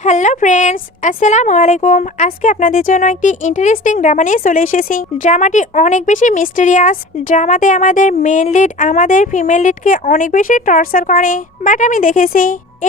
Hello friends, আসসালামু আলাইকুম। আজকে আপনাদের জন্য একটি ইন্টারেস্টিং ড্রামা নিয়ে চলে এসেছি। ড্রামাটি অনেক বেশি মিস্টেরিয়াস। ড্রামাতে আমাদের মেন লিড আমাদের ফিমেল লিডকে অনেক বেশি টর্চার করে, বাট আমি দেখেছি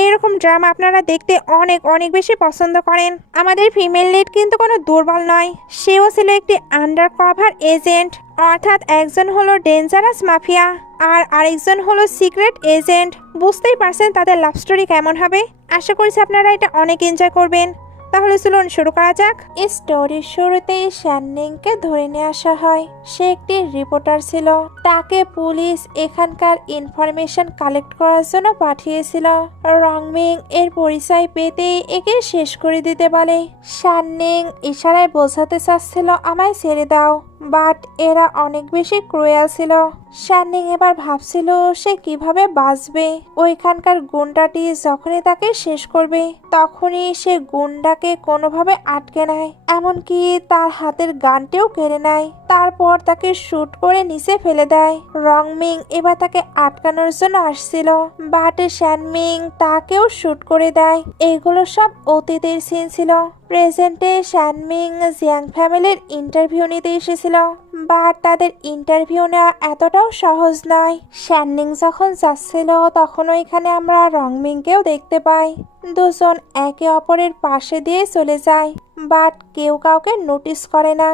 এরকম ড্রামা আপনারা দেখতে অনেক অনেক বেশি পছন্দ করেন। আমাদের ফিমেল লিড কিন্তু কোনো দুর্বল নয়, সেও ছিল একটি আন্ডার কভার এজেন্ট, অর্থাৎ একজন হলো ডেঞ্জারাস মাফিয়া আর আরেকজন হলো সিক্রেট এজেন্ট। বুঝতেই পারছেন তাদের লাভ স্টোরি কেমন হবে। আশা করছি আপনারা এটা অনেক এনজয় করবেন। তাহলে চলুন শুরু করা যাক। এই স্টোরির শুরুতেই শাননিংকে ধরে নিয়ে আসা হয়। সে একটি রিপোর্টার ছিল, তাকে পুলিশ এখানকার ইনফরমেশন কালেক্ট করার জন্য পাঠিয়েছিল। রংমিং এর পরিচয় পেতেই একে শেষ করে দিতে বলে। শাননিং ইশারায় বোঝাতে চাচ্ছিল আমায় ছেড়ে দাও, বাট এরা অনেক বেশি ক্রুয়েল ছিল। শাননিং এবার ভাবছিল সে কিভাবে বাঁচবে। ওইখানকার গুন্ডাটি যখনই তাকে শেষ করবে তখনই সে গুন্ডাকে কোনোভাবে আটকে নেয়, এমনকি তার হাতের গানটিও কেড়ে নেয়, তারপর তাকে শুট করে নিচে ফেলে দেয়। রংমিং এবার তাকে আটকানোর জন্য আসছিল, বাট শানমিং তাকেও শুট করে দেয়। এগুলো সব অতীতের সিন ছিল। প্রেজেন্টে শানমিং জিয়াং ফ্যামিলির ইন্টারভিউ নিতে এসেছিল, বাট তাদের ইন্টারভিউ নেওয়া এতটাও সহজ নয়। শাননিং যখন যাচ্ছিল তখন ওইখানে আমরা রংমিংকেও দেখতে পাই। দুজন একে অপরের পাশে দিয়ে চলে যায়, বাট কেউ কাউকে নোটিস করে না।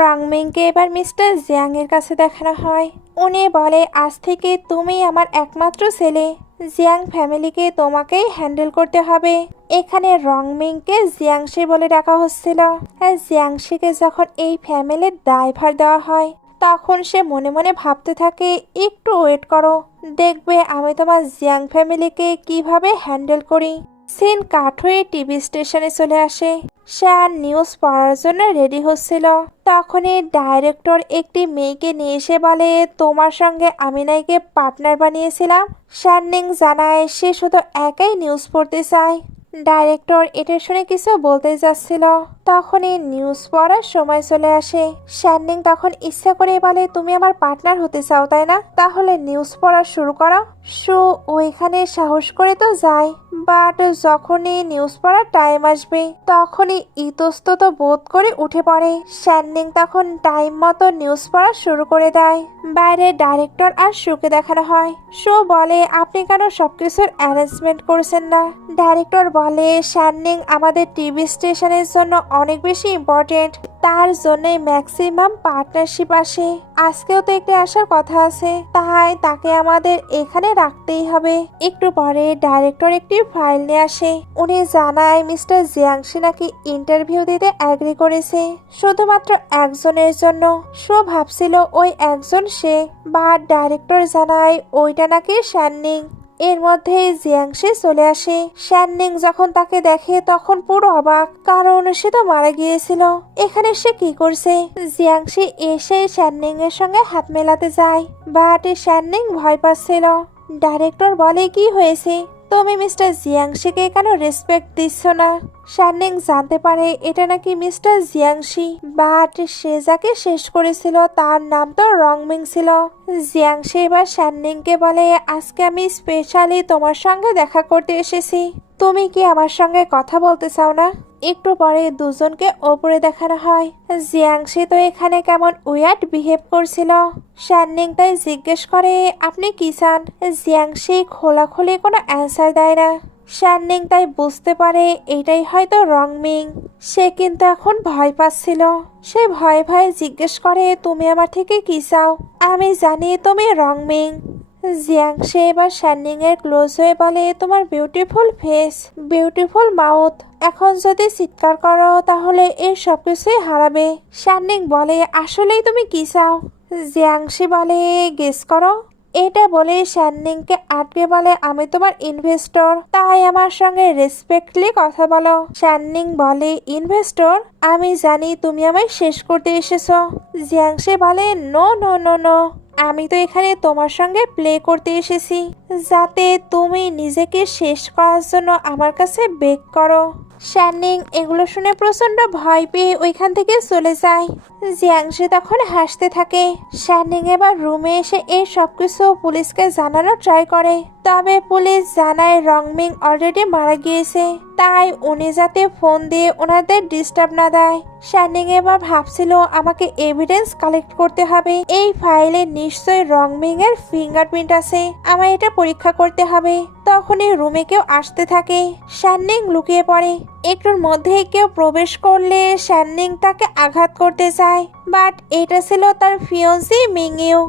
রংমিংকে এবার মিস্টার জিয়াং এর কাছে দেখানো হয়। উনি বলে, আজ থেকে তুমি আমার একমাত্র ছেলে। জিয়াং ফ্যামিলিকে তোমাকেই হ্যান্ডেল করতে হবে। এখানে রংমিংকে জিয়াংশি বলে ডাকা হচ্ছিল। আর জিয়াংশিকে যখন এই ফ্যামিলির দায়ভার দেওয়া হয় তখন সে মনে মনে ভাবতে থাকে, একটু ওয়েট করো, দেখবে আমি তোমার জিয়াং ফ্যামিলিকে কিভাবে হ্যান্ডেল করি। সিন কাট হয়ে টিভি স্টেশনে চলে আসে। সে আর নিউজ পড়ার জন্য রেডি হচ্ছিল, তখনই ডাইরেক্টর একটি মেয়েকে নিয়ে এসে বলে, তোমার সঙ্গে আমি নাকি পার্টনার বানিয়েছিলাম। শাননিং জানায় সে শুধু একাই নিউজ পড়তে চায়। ডাইরেক্টর এটা শুনে কিছু বলতে যাচ্ছিল, তখনই নিউজ পড়ার সময় চলে আসে। শাননিং তখন ইচ্ছা করে বলে, তুমি আমার পার্টনার হতে চাও তাই না, তাহলে নিউজ পড়া শুরু করো। শো ওইখানে সাহস করে তো যায়, বাট যখনই নিউজ পড়ার টাইম আসবে তখনই ইতস্তত বোধ করে উঠে পড়ে। শাননিং তখন টাইম মতো নিউজ পড়া শুরু করে দেয়। বাইরে ডাইরেক্টর আর শোকে দেখানো হয়। শো বলে, আপনি কেন সবকিছুর অ্যারেঞ্জমেন্ট করছেন না। ডাইরেক্টর বলে, শাননিং আমাদের টিভি স্টেশনের জন্য অনেক বেশি ইম্পর্টেন্ট, তার জন্যই ম্যাক্সিমাম পার্টনারশিপ আসে। আজকেও তো একটি আসার কথা আছে, তাই তাকে আমাদের এখানে রাখতেই হবে। একটু পরে ডাইরেক্টর একটি ফাইল নিয়ে আসে। উনি জানায় মিস্টার জিয়াংশি নাকি ইন্টারভিউ দিতে অ্যাগ্রি করেছে, শুধুমাত্র একজনের জন্য। শো ভাবছিল ওই একজন সে, বা ডাইরেক্টর জানায় ওইটা নাকি শাননিং। এর মধ্যে জিয়াংশি চলে আসে। শাননিং যখন তাকে দেখে তখন পুরো অবাক, কারণ সে তো মারা গিয়েছিল। এখানে সে কি করছে। জিয়াংশি এসে শাননিং এর সঙ্গে হাত মেলাতে যায়, বাট শাননিং ভয় পাচ্ছিল। ডাইরেক্টর বলে, কি হয়েছে, তুমি মিস্টার জিয়াংশিকে কেন রেসপেক্ট দিচ্ছ না। শাননিং জানতে পারে এটা নাকি মিস্টার জিয়াংশি, বাট সে যাকে শেষ করেছিল তার নাম তো রংমিং ছিল। জিয়াংশি এবার শাননিংকে বলে, আজকে আমি স্পেশালি তোমার সঙ্গে দেখা করতে এসেছি, তুমি কি আমার সঙ্গে কথা বলতে চাও না। একটু পরে দুজনকে ওপরে দেখানো হয়। জিয়াংশি তো এখানে কেমন উইয়ার্ড বিহেভ করছিল। শাননিং তাই জিজ্ঞেস করে, আপনি কি চান। জিয়াংশি খোলাখুলি কোনো অ্যান্সার দেয় না। শাননিং তাই বুঝতে পারে এটাই হয়তো রংমিং। সে কিন্তু এখন ভয় পাচ্ছিল। সে ভয়ে ভয়ে জিজ্ঞেস করে, তুমি আমার থেকে কি চাও। আমি জানি তুমি রংমিং। জিয়াংশি এবার শাননিং এর ক্লোজ হয়ে বলে, তোমার বিউটিফুল ফেস, বিউটিফুল মাউথ, এখন যদি চিৎকার করো তাহলে এই সবকিছুই হারাবে। শাননিং বলে, আসলেই তুমি কি চাও। জিয়াংশি বলে, গেস করো। এটা বলে শাননিংকে আটকে বলে, আমি তোমার ইনভেস্টর, তাই আমার সঙ্গে রেসপেক্টলি কথা বলো। শাননিং বলে, ইনভেস্টর, আমি জানি তুমি আমায় শেষ করতে এসেছো। জিয়াংশি বলে, নো নো নো নো, আমি তো এখানে তোমার সঙ্গে প্লে করতে এসেছি, যাতে তুমি নিজেকে শেষ করার জন্য আমার কাছে বেগ করো। শাননিং এগুলো শুনে প্রচন্ড ভয় পেয়ে ওইখান থেকে চলে যায়। জিয়াংশি তখন হাসতে থাকে। শাননিং এবার রুমে এসে এই সবকিছু পুলিশকে জানানোর ট্রাই করে, তবে পুলিশ জানায় রংমিং অলরেডি মারা গিয়েছে, তাই উনি যাতে ফোন দিয়ে ওনাদের ডিস্টার্ব না দেয়। শাননিং এবার ভাবছিল আমাকে এভিডেন্স কালেক্ট করতে হবে, এই ফাইলে নিশ্চয়ই রংমিং এর ফিঙ্গারপ্রিন্ট আছে, আমায় এটা পরীক্ষা করতে হবে। তখনই রুমে কেউ আসতে থাকে। শাননিং লুকিয়ে পড়ে। একটুর মধ্যে কেউ প্রবেশ করলে শাননিং তাকে আঘাত করতে চায়, বাট এটা ছিল তার ফিয়ন্সি মিংইউ।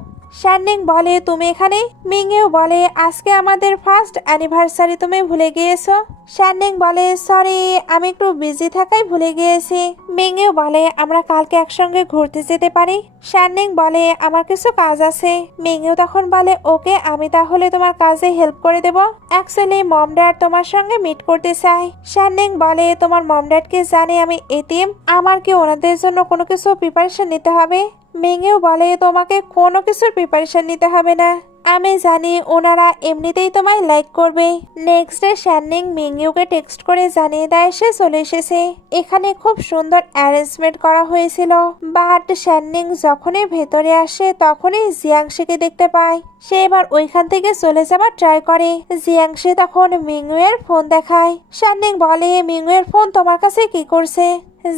শাননিং বলে তুমি এখানে? মিংইউ বলে আজকে আমাদের ফার্স্ট অ্যানিভার্সারি, তুমি ভুলে গিয়েছো। শাননিং বলে সরি, আমি একটু বিজি থাকাই ভুলে গিয়েছি। মিংইউ বলে আমরা কালকে একসঙ্গে ঘুরতে যেতে পারি। শাননিং বলে আমার কিছু কাজ আছে। মিংইউ তখন বলে ওকে, আমি তাহলে তোমার কাজে হেল্প করে দেব। অ্যাকচুয়ালি মম ড্যাড তোমার সঙ্গে মিট করতে চাই। শাননিং বলে তোমার মম ড্যাডকে জানে আমি এতিম, আমার কি ওনাদের জন্য কোনো কিছু প্রিপারেশন নিতে হবে? মিংইউ বলে তোমাকে কোনো কিছুর প্রিপারেশন নিতে হবে না, আমি জানি ওনারা এমনিতেই তোমায় লাইক করবে। নেক্সট ডে শাননিং মিংইউকে টেক্সট করে জানিয়ে দেয় সে চলে এসেছে। এখানে খুব সুন্দর অ্যারেঞ্জমেন্ট করা হয়েছিল, বাট শাননিং যখনই ভেতরে আসে তখনই জিয়াংশিকে দেখতে পায়। সে এবার ওইখান থেকে চলে যাবার ট্রাই করে। জিয়াংশি তখন মিংইউয়ের ফোন দেখায়। শাননিং বলে মিংইউয়ের ফোন তোমার কাছে কি করছে?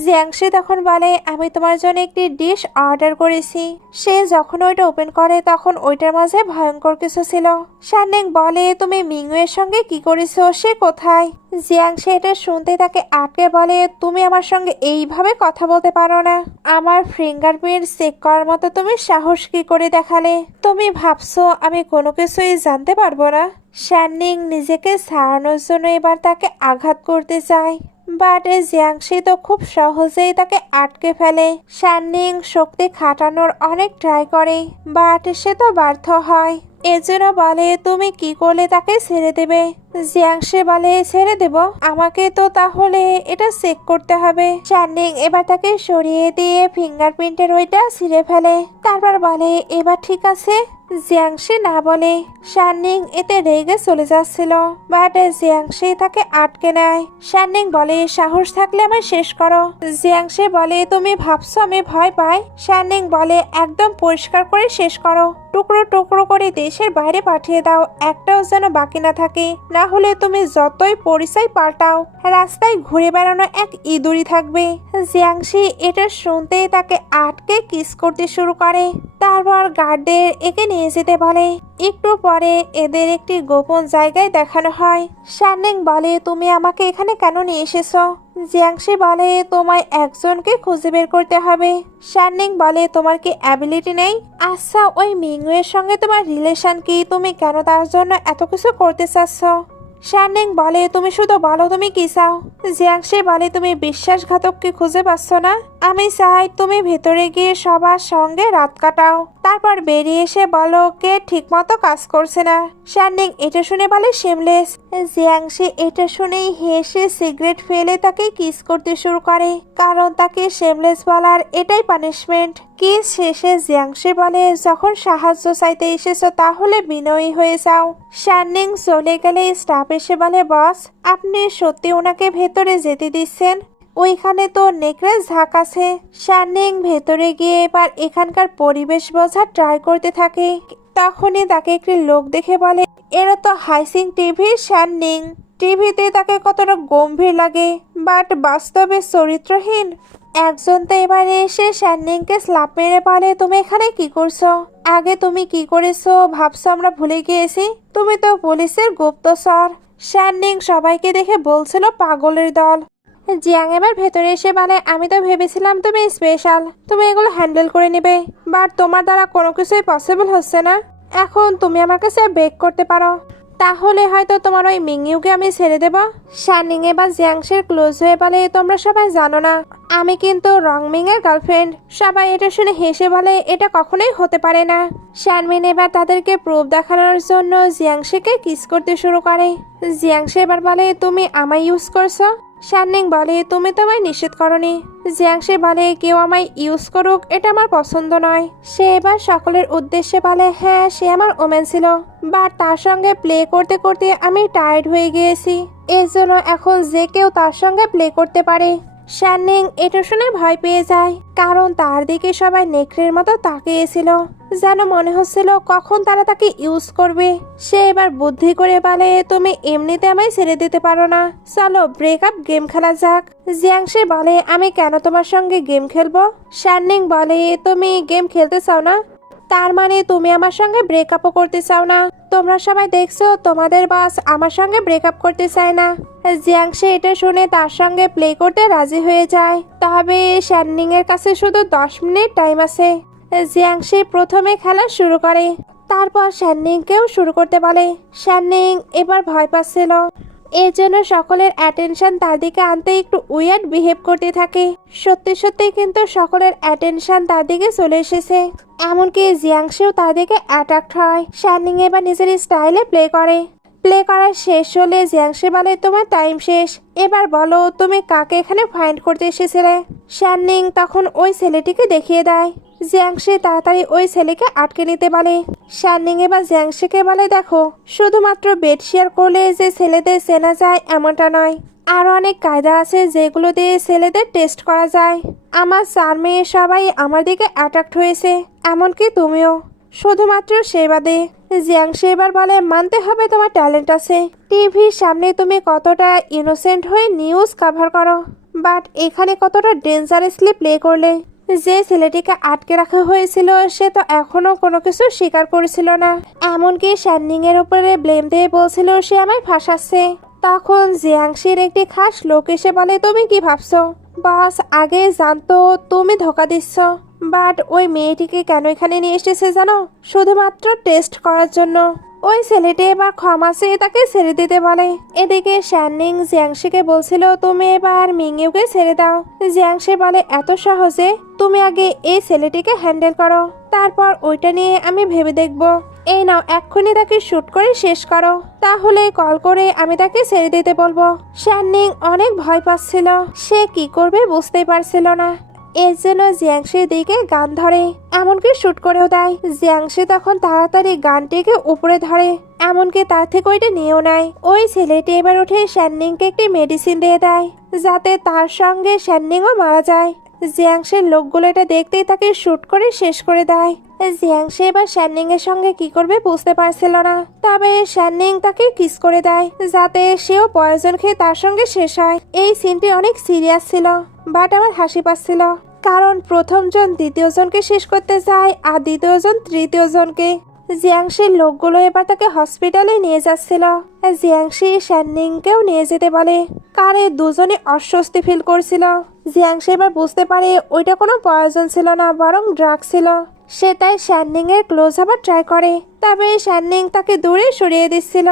জিয়াংশি তখন বলে আমি তোমার জন্য একটি ডিশ অর্ডার করেছি। সে যখন ওইটা ওপেন করে তখন ওইটার মাঝে ভয়ঙ্কর কিছু ছিল। শাননিং বলে তুমি মিংইউয়ের সঙ্গে কি করেছো, সে কোথায়? জিয়াংশি এটা শুনতে তাকে আটকে বলে তুমি আমার সঙ্গে এইভাবে কথা বলতে পারো না, আমার ফিঙ্গারপ্রিন্ট চেক করার মতো তুমি সাহস কি করে দেখালে? তুমি ভাবছো আমি কোনো কিছুই জানতে পারবো না? শাননিং নিজেকে ছাড়ানোর জন্য এবার তাকে আঘাত করতে চায়, বাট জিয়াংশি তো খুব সহজেই তাকে আটকে ফেলে। শাননিং শক্তি খাটানোর অনেক ট্রাই করে, বাট সে তো ব্যর্থ হয়। এজন্য বলে তুমি কি করলে তাকে ছেড়ে দেবে? জিয়াংশি বলে ছেড়ে দেব, আমাকে তো তাহলে এটা চেক করতে হবে। শাননিং এবার তাকে সরিয়ে দিয়ে ফিঙ্গারপ্রিন্টের ওইটা ছিঁড়ে ফেলে, তারপর বলে এবার ঠিক আছে। জিয়াংশি না বলে। শাননিং এতে রেগে চলে যাচ্ছিল, বাট জিয়াংশি তাকে আটকে নেয়। শাননিং বলে সাহস থাকলে আমায় শেষ করো। জিয়াংশি বলে তুমি ভাবছো আমি ভয় পাই? শাননিং বলে একদম পরিষ্কার করে শেষ করো, টুকরো টুকরো করে দেশের বাইরে পাঠিয়ে দাও, একটাও যেন বাকি না থাকে, না হলে তুমি যতই পরিচয় পাল্টাও রাস্তায় ঘুরে বেড়ানো এক ইঁদুরই থাকবে। জিয়াংশি এটা শুনতেই তাকে আটকে কিস করতে শুরু করে, তারপর গার্ডদের একে নিয়ে যেতে বলে। একটু পরে এদের একটি গোপন জায়গায় দেখানো হয়। শাননিং বলে তুমি আমাকে এখানে কেন নিয়ে এসেছো? জিয়াংশি বলে তোমায় একজনকে খুঁজে বের করতে হবে। শাননিং বলে তোমার কি অ্যাবিলিটি নেই? আচ্ছা ওই মিংইউয়ের সঙ্গে তোমার রিলেশন কি, তুমি কেন তার জন্য এত কিছু করতে চাচ্ছ? শাননিং বলে তুমি শুধু বলো তুমি কি চাও। জিয়াংশি বলে তুমি বিশ্বাসঘাতককে খুঁজে পাচ্ছ না, আমি চাই তুমি ভেতরে গিয়ে সবার সঙ্গে রাত কাটাও, তারপর বেরিয়ে এসে বলো কে ঠিকমতো কাজ করছে না। শাননিং এটা শুনে বলে শেমলেস। জিয়াংশি এটা শুনেই হেসে সিগারেট ফেলে তাকে কিস করতে শুরু করে, কারণ তাকে শেমলেস বলার এটাই পানিশমেন্ট। কিস শেষে জিয়াংশি বলে যখন সাহায্য চাইতে এসেছো তাহলে বিনয়ী হয়ে যাও। শাননিং চলে গেলে স্টাফ এসে বলে বস আপনি সত্যি ওনাকে ভেতরে যেতে দিচ্ছেন? ওইখানে তো নেকলেস ঝাঁক আছে। শাননিং ভেতরে গিয়ে এবার এখানকার পরিবেশ বোঝার ট্রাই করতে থাকে। তখনই তাকে একটি লোক দেখে বলে এরা তো হাইসিং টিভির শাননিং। টিভিতে তাকে কতটা গম্ভীর লাগে, বাট বাস্তবে চরিত্রহীন। একজন তো এবারে এসে শাননিংকে স্ল্যাপ মেরে বলে তুমি এখানে কি করছো? আগে তুমি কি করেছো ভাবছো আমরা ভুলে গিয়েছি? তুমি তো পুলিশের গুপ্তচর। শাননিং সবাইকে দেখে বলছিল পাগলের দল। জিয়াং এবার ভেতরে এসে বলে আমি তো ভেবেছিলাম তুমি স্পেশাল, তুমি এগুলো হ্যান্ডেল করে নেবে, বাট তোমার দ্বারা কোনো কিছুই পসিবল হচ্ছে না। এখন তুমি আমার কাছে বেক করতে পারো, তাহলে হয়তো তোমার ওই মিংইউকে আমি ছেড়ে দেব। শাননিং এবার জিয়াংশের ক্লোজ হয়ে বলে তোমরা সবাই জানো না আমি কিন্তু রংমিং এর গার্লফ্রেন্ড। সবাই এটা শুনে হেসে বলে এটা কখনোই হতে পারে না। শানমিন এবার তাদেরকে প্রুফ দেখানোর জন্য জিয়াংশিকে কিস করতে শুরু করে। জিয়াংশি এবার বলে তুমি আমায় ইউজ করছো। শাননিং বলে তুমি তো আমায় নিষেধ করনি। জিয়াংশি বলে কেউ আমায় ইউজ করুক এটা আমার পছন্দ নয়। সে এবার সকলের উদ্দেশ্যে বলে হ্যাঁ সে আমার ওমেন ছিল, বাট তার সঙ্গে প্লে করতে করতে আমি টায়ার্ড হয়ে গিয়েছি, এর জন্য এখন যে কেউ তার সঙ্গে প্লে করতে পারে। শাননিং এটা শুনে ভয় পেয়ে যায়, কারণ তার দিকে সবাই নেকড়ের মতো তাকিয়েছিল, যেন মনে হচ্ছিল কখন তারা তাকে ইউজ করবে। সে এবার বুদ্ধি করে বলে তুমি এমনিতে আমায় ছেড়ে দিতে পারো না, চলো ব্রেকআপ গেম খেলা যাক। জিয়াংশি বলে আমি কেন তোমার সঙ্গে গেম খেলবো? শাননিং বলে তুমি গেম খেলতে চাও না, তার মানে তুমি আমার সঙ্গে ব্রেকআপও করতে চাও না। তোমরা সবাই দেখছো তোমাদের বস আমার সঙ্গে ব্রেকআপ করতে চায় না। জিয়াংশি এটা শুনে তার সঙ্গে প্লে করতে রাজি হয়ে যায়, তবে শাননিং এর কাছে শুধু 10 মিনিট টাইম আছে। জিয়াংশি প্রথমে খেলা শুরু করে, তারপর শাননিংকেও শুরু করতে বলে। শাননিং এবার ভয় পাচ্ছিল, এর জন্য সকলের অ্যাটেনশন তার দিকে আনতে একটু উইয়ার্ড বিহেভ করতে থাকে। সত্যি সত্যি কিন্তু সকলের অ্যাটেনশন তার দিকে চলে এসেছে, এমনকি জিয়াংশিও তার দিকে অ্যাট্রাক্ট হয়। শাননিং এবার নিজের স্টাইলে প্লে করে। প্লে করা শেষ হলে জিয়াংশি বলে তোমার টাইম শেষ, এবার বলো তুমি কাকে এখানে ফাইন্ড করতে এসেছিলে। শাননিং তখন ওই ছেলেটিকে দেখিয়ে দেয়। জিয়াংশি তাড়াতাড়ি ওই ছেলেকে আটকে নিতে বলে। শাননিং এবার জিয়াংশিকে বলে দেখো শুধুমাত্র বেড শেয়ার করলে যে ছেলেদের চেনা যায় এমনটা নয়, আরো অনেক কায়দা আছে যেগুলো দিয়ে ছেলেদের টেস্ট করা যায়। আমার 4 মেয়ে সবাই আমার দিকে অ্যাট্রাক্ট হয়েছে, এমনকি তুমিও, শুধুমাত্র সে বাদে। জিয়াংশি এবার বলে মানতে হবে তোমার ট্যালেন্ট আছে, টিভির সামনে তুমি কতটা ইনোসেন্ট হয়ে নিউজ কভার করো, বাট এখানে কতটা ডেঞ্জারাসলি প্লে করলে। যে ছেলেটিকে আটকে রাখা হয়েছিল সে তো এখনো কোনো কিছু স্বীকার করেছিল না, এমনকি শাননিং এর উপরে ব্লেম দিয়ে বলছিল সে আমায় ফাঁসাচ্ছে। তখন জিয়াংশির একটি খাস লোক এসে বলে তুমি কি ভাবছো বস আগে জানতো তুমি ধোকা দিচ্ছ, বাট ওই মেয়েটিকে কেন এখানে নিয়ে এসেছে জানো? শুধুমাত্র টেস্ট করার জন্য। ওই ছেলেটি এবার ক্ষমা চেয়ে তাকে ছেড়ে দিতে বলে। এদিকে শাননিং জিয়াংশিকে বলছিল তুমি এবার মিংইউকে ছেড়ে দাও। জিয়াংশি বলে এত সহজে? তুমি আগে এই ছেলেটিকে হ্যান্ডেল করো, তারপর ওইটা নিয়ে আমি ভেবে দেখব। এই নাও এক্ষুনি তাকে শুট করে শেষ করো, তাহলে কল করে আমি তাকে ছেড়ে দিতে বলবো। শাননিং অনেক ভয় পাচ্ছিল, সে কি করবে বুঝতেই পারছিল না, এর জন্য জিয়াংশির দিকে গান ধরে, এমনকি শুট করেও দেয়। জিয়াংশি তখন তাড়াতাড়ি গানটিকে উপরে ধরে, এমনকি তার থেকে ওইটা নিয়েও নেয়। ওই ছেলেটি এবার উঠে শাননিংকে একটি মেডিসিন দিয়ে দেয়, যাতে তার সঙ্গে শাননিংও মারা যায়। জিয়াংশির লোকগুলো এটা দেখতেই তাকে শুট করে শেষ করে দেয়। জিয়াংশি এবার শাননিং এর সঙ্গে কি করবে বুঝতে পারছিল না, তবে শাননিং তাকে কিস করে দেয় যাতে সেও পয়জন খেয়ে তার সঙ্গে শেষ হয়। এই সিনটি অনেক সিরিয়াস ছিল, বাট আমার হাসি পাচ্ছিল, কারণ প্রথম জন দ্বিতীয় জনকে শেষ করতে যায় আর দ্বিতীয় জন তৃতীয় জনকে। জিয়াংশির লোকগুলো এবার তাকে হসপিটালে নিয়ে যাচ্ছিল। জিয়াংশি শাননিংকেও নিয়ে যেতে বলে, কারে দুজনে অস্বস্তি ফিল করছিল। জিয়াংশি এবার বুঝতে পারে ওইটা কোনো পয়জন ছিল না, বরং ড্রাগ ছিল। সে তাই শাননিং এর ক্লোজ হবার ট্রাই করে, তবে শাননিং তাকে দূরে সরিয়ে দিচ্ছিল।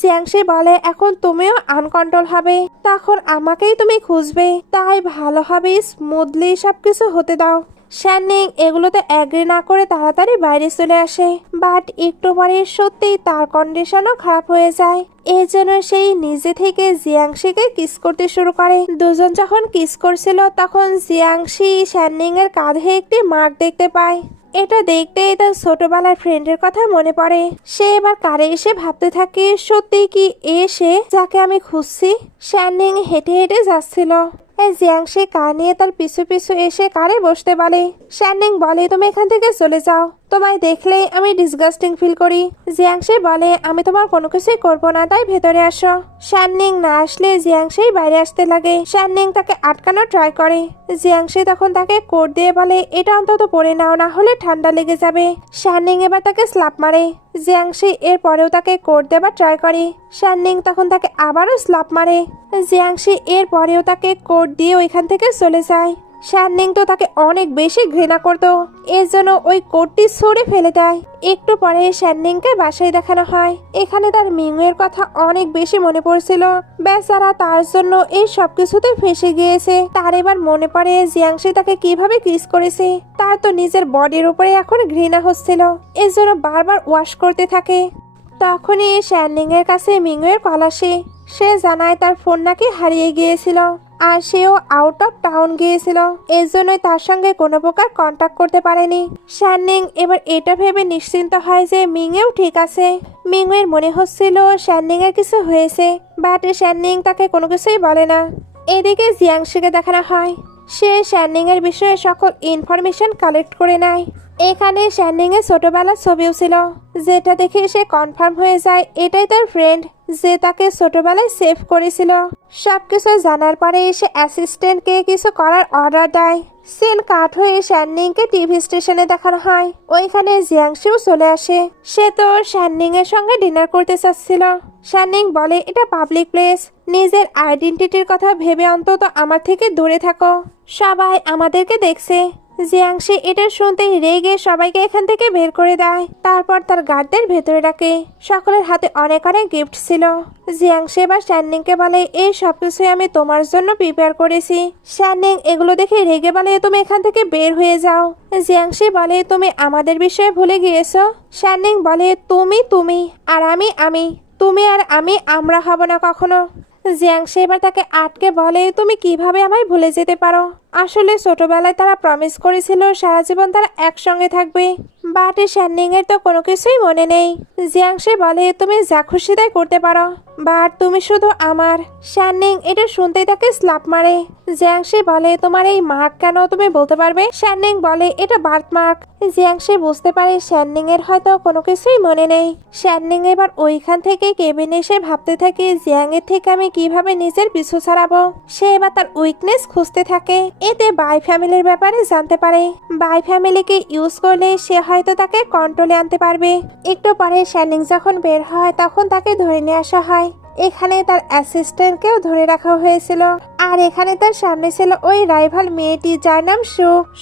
জিয়াংশি বলে এখন তুমিও আনকন্ট্রোল হবে, তখন আমাকেই তুমি খুঁজবে, তাই ভালো হবে স্মুথলি সবকিছু হতে দাও। শাননিং এগুলোতে অ্যাগ্রি না করে তাড়াতাড়ি বাইরে চলে আসে, বাট একটু পরে সত্যিই তার কন্ডিশনও খারাপ হয়ে যায়। এর জন্য সেই নিজে থেকে জিয়াংশিকে কিস করতে শুরু করে। দুজন যখন কিস করছিল তখন জিয়াংশি শাননিং এর কাঁধে একটি মার্ক দেখতে পায়। এটা দেখতেই তার ছোটবেলার ফ্রেন্ডের কথা মনে পড়ে। সে এবার কারে এসে ভাবতে থাকে সত্যি কি এ সে যাকে আমি খুঁজছি। শাননিং হেঁটে হেঁটে যাচ্ছিল, জিয়াংশি কার নিয়ে তার পিছু পিছু এসে কারে বসতে বলে। শাননিং বলে তুমি এখান থেকে চলে যাও, তোমায় দেখলেই আমি ডিসগাস্টিং ফিল করি। জিয়াংশি বলে আমি তোমার কোনো কিছুই করবো না, তাই ভেতরে আসো। শাননিং না আসলে জিয়াংশি বাইরে আসতে লাগে। শাননিং তাকে আটকানোর ট্রাই করে। জিয়াংশি তখন তাকে কোট দিয়ে বলে এটা অন্তত পরে নাও, না হলে ঠান্ডা লেগে যাবে। শাননিং এবার তাকে স্ল্যাপ মারে। জিয়াংশি এর পরেও তাকে কোট দেবার ট্রাই করে। শাননিং তখন তাকে আবারও স্ল্যাপ মারে। জিয়াংশি এর পরেও তাকে কোট দিয়ে ওইখান থেকে চলে যায়। শাননিং তো তাকে অনেক বেশি ঘৃণা করত, এর জন্য ওই কোটটি সরে ফেলে দেয়। একটু পরে শাননিংকে বাসায় দেখানো হয়। এখানে তার মিংয়ের কথা অনেক বেশি মনে পড়ছিল, বেচারা তার জন্য এই সবকিছুতে ফেসে গিয়েছে। তার এবার মনে পড়ে জিয়াংশি তাকে কিভাবে কিস করেছে, তার তো নিজের বডির উপরে এখন ঘৃণা হচ্ছিল, এর জন্য বারবার ওয়াশ করতে থাকে। তখনই শাননিং এর কাছে মিংয়ের কল আসে। সে জানায় তার ফোন নাকি হারিয়ে গিয়েছিল আর সেও আউট অফ টাউন গিয়েছিল, এর জন্যই তার সঙ্গে কোনো প্রকার কন্ট্যাক্ট করতে পারেনি। শাননিং এবার এটা ভেবে নিশ্চিন্ত হয় যে মিংয়েও ঠিক আছে। মিংয়ের মনে হচ্ছিল শাননিং এর কিছু হয়েছে, বাট শাননিং তাকে কোনো কিছুই বলে না। এদিকে জিয়াংশিকে দেখানো হয় সে শাননিং এর বিষয়ে সকল ইনফরমেশন কালেক্ট করে নেয়। এখানে শাননিং এর ছোটবেলার ছবিও ছিল, যেটা দেখে সে কনফার্ম হয়ে যায় এটাই তার ফ্রেন্ড যে তাকে ছোটবেলায় সেভ করেছিল। সবকিছু জানার পরে সে অ্যাসিস্ট্যান্টকে কিছু করার অর্ডার দেয়। সিন কাট হয়ে শাননিংকে টিভি স্টেশনে দেখানো হয়। ওইখানে জিয়াংশিও চলে আসে। সে তো শাননিং এর সঙ্গে ডিনার করতে চাচ্ছিল। শাননিং বলে এটা পাবলিক প্লেস, নিজের আইডেন্টিটির কথা ভেবে অন্তত আমার থেকে দূরে থাকো, সবাই আমাদেরকে দেখছে। জিয়াংশি এটা শুনতেই রেগে সবাইকে এখান থেকে বের করে দেয়। তারপর তার গার্ডদের ভেতরে ডাকে। সকলের হাতে অনেক অনেক গিফট ছিল। জিয়াংশি এবার শাননিংকে বলে এই সবকিছুই আমি তোমার জন্য প্রিপেয়ার করেছি। শাননিং এগুলো দেখে রেগে বলে তুমি এখান থেকে বের হয়ে যাও। জিয়াংশি বলে তুমি আমাদের বিষয়ে ভুলে গিয়েছো। শাননিং বলে তুমি তুমি আর আমি তুমি আর আমি আমরা হব না কখনো। জিয়াংশি এবার তাকে আটকে বলে তুমি কিভাবে আমায় ভুলে যেতে পারো? আসলে ছোটবেলায় তারা প্রমিস করেছিল সারা জীবন তারা একসঙ্গে থাকবে, বাট শাননিং এর তো কোনো কিছুই মনে নেই। জিয়াংশি বলে তুমি যা খুশি তাই করতে পারো, বাট তুমি শুধু আমার। শাননিং এটা শুনতেই তাকে স্ল্যাপ মারে। জিয়াংশি বলে তোমার এই মার্ক কেন তুমি বলতে পারবে? শাননিং বলে এটা বার্থ মার্ক। জিয়াংশি বুঝতে পারে শাননিং এর হয়তো কোনো কিছুই মনে নেই। শাননিং এবার ওইখান থেকে কেবিনে এসে ভাবতে থাকে জিয়াং এর থেকে আমি কিভাবে নিজের পিছু ছাড়াবো। সে এবার তার উইকনেস খুঁজতে থাকে। এতে বাই ফ্যামিলির ব্যাপারে জানতে পারে। বাই ফ্যামিলিকে ইউজ করলে সে হয়তো তাকে কন্ট্রোলে আনতে পারবে। একটু পরে শাননিং যখন বের হয় তখন তাকে ধরে নিয়ে আসা হয়। এখানে তার অ্যাসিস্ট্যান্টকেও ধরে রাখা হয়েছিল। আর এখানে তার সামনে ছিল ওই রাইভাল মেয়েটি যার নাম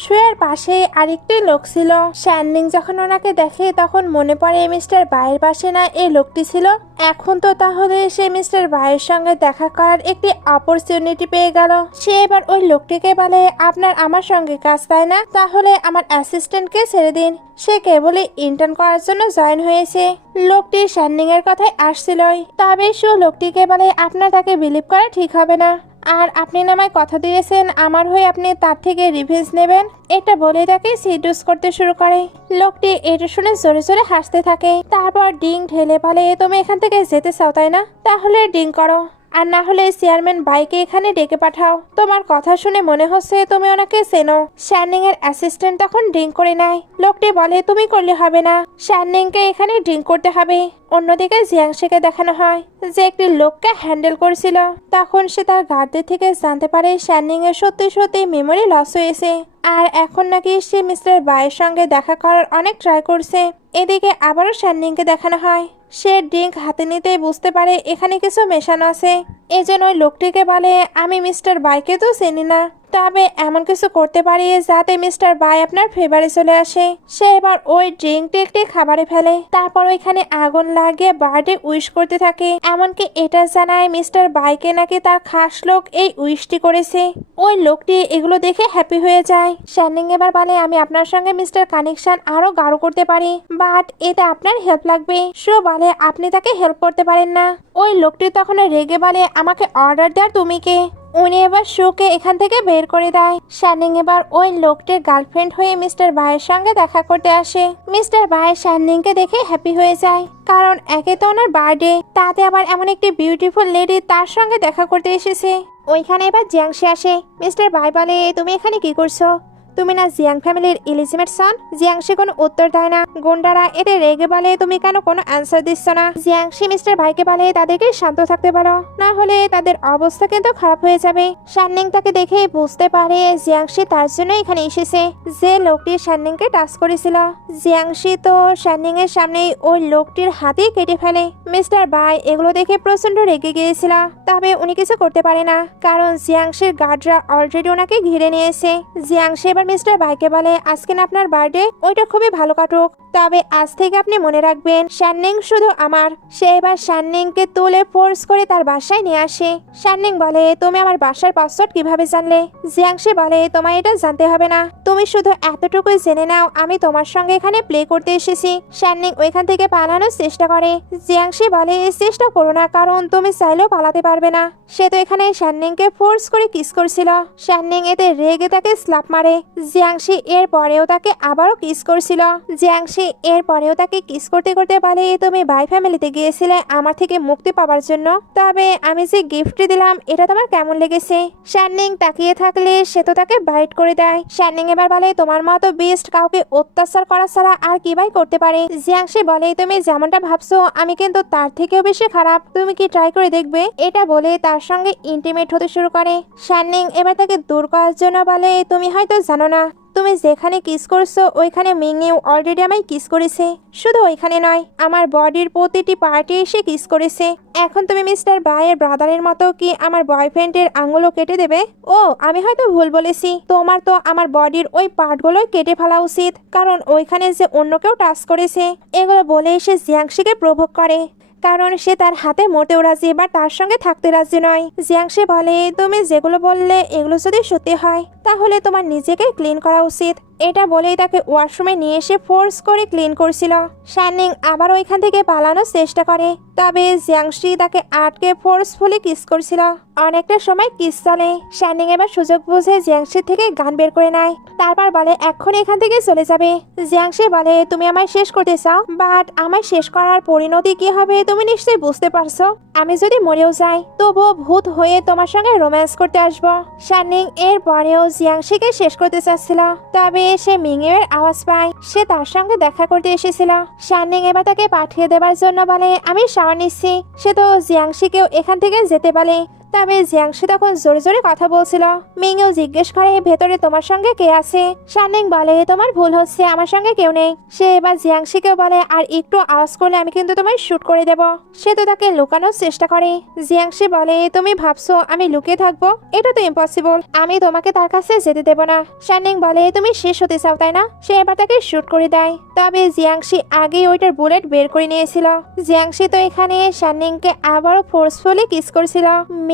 শুয়ের পাশে আরেকটি লোক ছিল। শাননিং যখন ওনাকে দেখে তখন মনে পড়ে মিস্টার বাইয়ের পাশে না এই লোকটি ছিল। এখন তো তাহলে সে মিস্টার বাইয়ের সঙ্গে দেখা করার একটি অপরচুনিটি পেয়ে গেল। সে এবার ওই লোকটিকে বলে আপনার আমার সঙ্গে কাজ তাই না, তাহলে আমার অ্যাসিস্ট্যান্টকে ছেড়ে দিন, সে কেবলই ইন্টার্ন করার জন্য জয়েন হয়েছে। লোকটি শাননিং এর কথাই আসছিলই, তবে লোকটিকে বলে আপনার তাকে বিলিভ করা ঠিক হবে না, আর আপনি নামায় কথা দিয়েছেন আমার হয়ে আপনি তার থেকে রিভেঞ্জ নেবেন, এটা বলে তাকে সিডিউস করতে শুরু করে। লোকটি এটা শুনে জোরে জোরে হাসতে থাকে। তারপর ডিং ঢেলে বলে তুমি এখান থেকে যেতে চাও তাই না, তাহলে ডিং করো, আর না হলে চেয়ারম্যান বাইকে এখানে ডেকে পাঠাও। তোমার কথা শুনে মনে হচ্ছে তুমি ওনাকে চেনো। শাননিং এর অ্যাসিস্ট্যান্ট তখন ড্রিঙ্ক করে নেয়। লোকটি বলে তুমি করলে হবে না, শাননিংকে এখানে ড্রিঙ্ক করতে হবে। অন্যদিকে জিয়াংশিকে দেখানো হয় যে একটি লোককে হ্যান্ডেল করছিল। তখন সে তার গার্ডদের থেকে জানতে পারে শাননিং এর সত্যি সত্যি মেমোরি লস হয়েছে, আর এখন নাকি সে মিস্টার বাইয়ের সঙ্গে দেখা করার অনেক ট্রাই করছে। এদিকে আবারও শাননিংকে দেখানো হয় সে ড্রিঙ্ক হাতে নিতেই বুঝতে পারে এখানে কিছু মেশানো আছে। এজন্য ওই লোকটিকে বলে আমি মিস্টার বাইকে তো চিনি না, তবে এমন কিছু করতে পারি যাতে মিস্টার বাই আপনার ফেভারে চলে আসে। সে এবার ওই ড্রিঙ্কটি একটি খাবারে ফেলে, তারপর ওইখানে আগুন লাগিয়ে বার্থডে উইশ করতে থাকে। এমনকি এটা জানায় মিস্টার বাইকে নাকি তার খাস লোক এই উইশটি করেছে। ওই লোকটি এগুলো দেখে হ্যাপি হয়ে যায়। শাননিং এবার বলে আমি আপনার সঙ্গে মিস্টার কানেকশন আরো গাঢ় করতে পারি, বাট এতে আপনার হেল্প লাগবে। সো বলে আপনি তাকে হেল্প করতে পারেন না। ওই লোকটি তখন রেগে বলে আমাকে অর্ডার দেওয়ার তুমি কে? উনি এবার শুকে এখান থেকে বের করে দেয়। শাননিং এবার ওই লোকটির গার্লফ্রেন্ড হয়ে মিস্টার বায়ের সঙ্গে দেখা করতে আসে। মিস্টার বাই শাননিংকে দেখে হ্যাপি হয়ে যায়, কারণ একে তো ওনার বার্থডে, তাতে আবার এমন একটি বিউটিফুল লেডি তার সঙ্গে দেখা করতে এসেছে। ওইখানে এবার জিয়াংশি আসে। মিস্টার বাই বলে তুমি এখানে কি করছো? তুমি না জিয়াং ফ্যামিলির ইলিজিমেট সন? জিয়াংশি কোনো উত্তর দেয় না। গুন্ডারা এতে রেগে বলে তুমি কেন কোনো অ্যান্সার দিচ্ছ না? জিয়াংশি মিস্টার ভাইকে বলে তাদেরকে শান্ত থাকতে বলো, না হলে তাদের অবস্থা কিন্তু খারাপ হয়ে যাবে। শাননিং তাকে দেখে বুঝতে পারে জিয়াংশি তার জন্য এখানে এসেছে, যে লোকটি শাননিংকে টাচ করেছিল। জিয়াংশি তো শাননিং এর সামনেই ওই লোকটির হাতে কেটে ফেলে। মিস্টার বাই এগুলো দেখে প্রচন্ড রেগে গিয়েছিল, তবে উনি কিছু করতে পারে না, কারণ জিয়াংশির গার্ডরা অলরেডি ওনাকে ঘিরে নিয়েছে। জিয়াংশি এবার মিস্টার বাইকে বলে আজকে না আপনার বার্থডে, ওইটা খুবই ভালো কাটুক, তবে আজ থেকে আপনি মনে রাখবেন শাননিং শুধু আমার। সে এবার শাননিংকে তুলে ফোর্স করে তার বাসায় নিয়ে আসে। শাননিং বলে, তুমি আমার বাসার পাসওয়ার্ড কিভাবে জানলে? জিয়াংশি বলে, তোমায় এটা জানতে হবে না, তুমি শুধু এতটুকুই জেনে নাও আমি তোমার সঙ্গে এখানে প্লে করতে এসেছি। শাননিং ওইখান থেকে পালানোর চেষ্টা করে। জিয়াংশি বলে, চেষ্টা করো না, কারণ তুমি চাইলেও পালাতে পারবে না। সে তো এখানে শাননিংকে ফোর্স করে কিস করছিল। শাননিং এতে রেগে তাকে স্ল্যাপ মারে। জিয়াংশি এর পরেও তাকে আবারও কিস করছিল। জিয়াংশি এর পরেও তাকে কিস করতে করতে বলে, তুমি বাই ফ্যামিলিতে গিয়েছিলে আমার থেকে মুক্তি পাওয়ার জন্য, তবে আমি যে গিফট দিলাম এটা তোমার কেমন লেগেছে? শাননিং তাকিয়ে থাকলে সে তো তাকে বাইট করে দেয়। শাননিং এবার বলে, তোমার মতো বেস্ট কাউকে অত্যাচার করা ছাড়া আর কি বাই করতে পারে? জিয়াংশি বলে, তুমি যেমনটা ভাবছো আমি কিন্তু তার থেকেও বেশি খারাপ, তুমি কি ট্রাই করে দেখবে? এটা বলে তার সঙ্গে ইন্টিমেট হতে শুরু করে। শাননিং এবার তাকে দূর করার জন্য বলে, তুমি হয়তো জানো না, তুমি যেখানে কিস করছো ওইখানে মিংইউ অলরেডি আমায় কিস করেছে। শুধু ওইখানে নয়, আমার বডির প্রতিটি পার্টি এসে কিস করেছে। এখন তুমি মিস্টার বায়ের ব্রাদারের মতো কি আমার বয়ফ্রেন্ডের আঙুলও কেটে দেবে? ও, আমি হয়তো ভুল বলেছি, তোমার তো আমার বডির ওই পার্টগুলোই কেটে ফেলা উচিত, কারণ ওইখানে যে অন্য কেউ টাচ করেছে। এগুলো বলে এসে জিয়াংশিকে প্রভোগ করে, কারণ সে তার হাতে মরতেও রাজি বা তার সঙ্গে থাকতে রাজি নয়। জিয়াংশি বলে, তুমি যেগুলো বললে এগুলো যদি সত্যি হয় তাহলে তোমার নিজেকে ক্লিন করা উচিত। এটা বলেই তাকে ওয়াশরুমে নিয়ে এসে ফোর্স করে ক্লিন করছিল। শাননিং আবার ওইখান থেকে পালানোর চেষ্টা করে, তবে জিয়াংশি তাকে আটকে ফোর্সফুলি কিস করছিল। অনেকটা সময় কিস চলে। শাননিং এবার সুযোগ বুঝে জিয়াংশির থেকে গান বের করে নেয়, তারপর বলে, এখন এখান থেকে চলে যাবে। জিয়াংশি বলে, তুমি আমায় শেষ করতে চাও, বাট আমায় শেষ করার পরিণতি কি হবে তুমি নিশ্চয়ই বুঝতে পারছো। আমি যদি মরেও যাই তবুও ভূত হয়ে তোমার সঙ্গে রোম্যান্স করতে আসবো। শাননিং এর পরেও জিয়াংশিকে শেষ করতে চাচ্ছিল, তবে সে মিংইউয়ের আওয়াজ পায়। সে তার সঙ্গে দেখা করতে এসেছিল। শাননিং এবার তাকে পাঠিয়ে দেবার জন্য বলে, আমি শাওয়ার নিচ্ছি। সে তো জিয়াংশিকেও এখান থেকে যেতে বলে, তবে জিয়াংশি তখন জোরে জোরে কথা বলছিল। মিংইউ জিজ্ঞেস করে, ভেতরে তোমার সঙ্গে কে আছে? শাননিং বলে, তোমার ভুল হচ্ছে, আমার সঙ্গে কেউ নেই। সে এবার জিয়াংশিকেও বলে, আর একটু আওয়াজ করলে আমি কিন্তু তোমায় শুট করে দেব। সে তো তাকে লুকানোর চেষ্টা করে। জিয়াংশি বলে, তুমি ভাবছো আমি লুকিয়ে থাকবো? এটা তো ইম্পসিবল, আমি তোমাকে তার কাছে যেতে দেব না। শাননিং বলে, তুমি শেষ হতে চাও তাই না? সে এবার তাকে শুট করে দেয়, তবে জিয়াংশি আগেই ওইটার বুলেট বের করে নিয়েছিল। জিয়াংশি তো এখানে শাননিংকে আবারও ফোর্সফুলি কিস করছিল।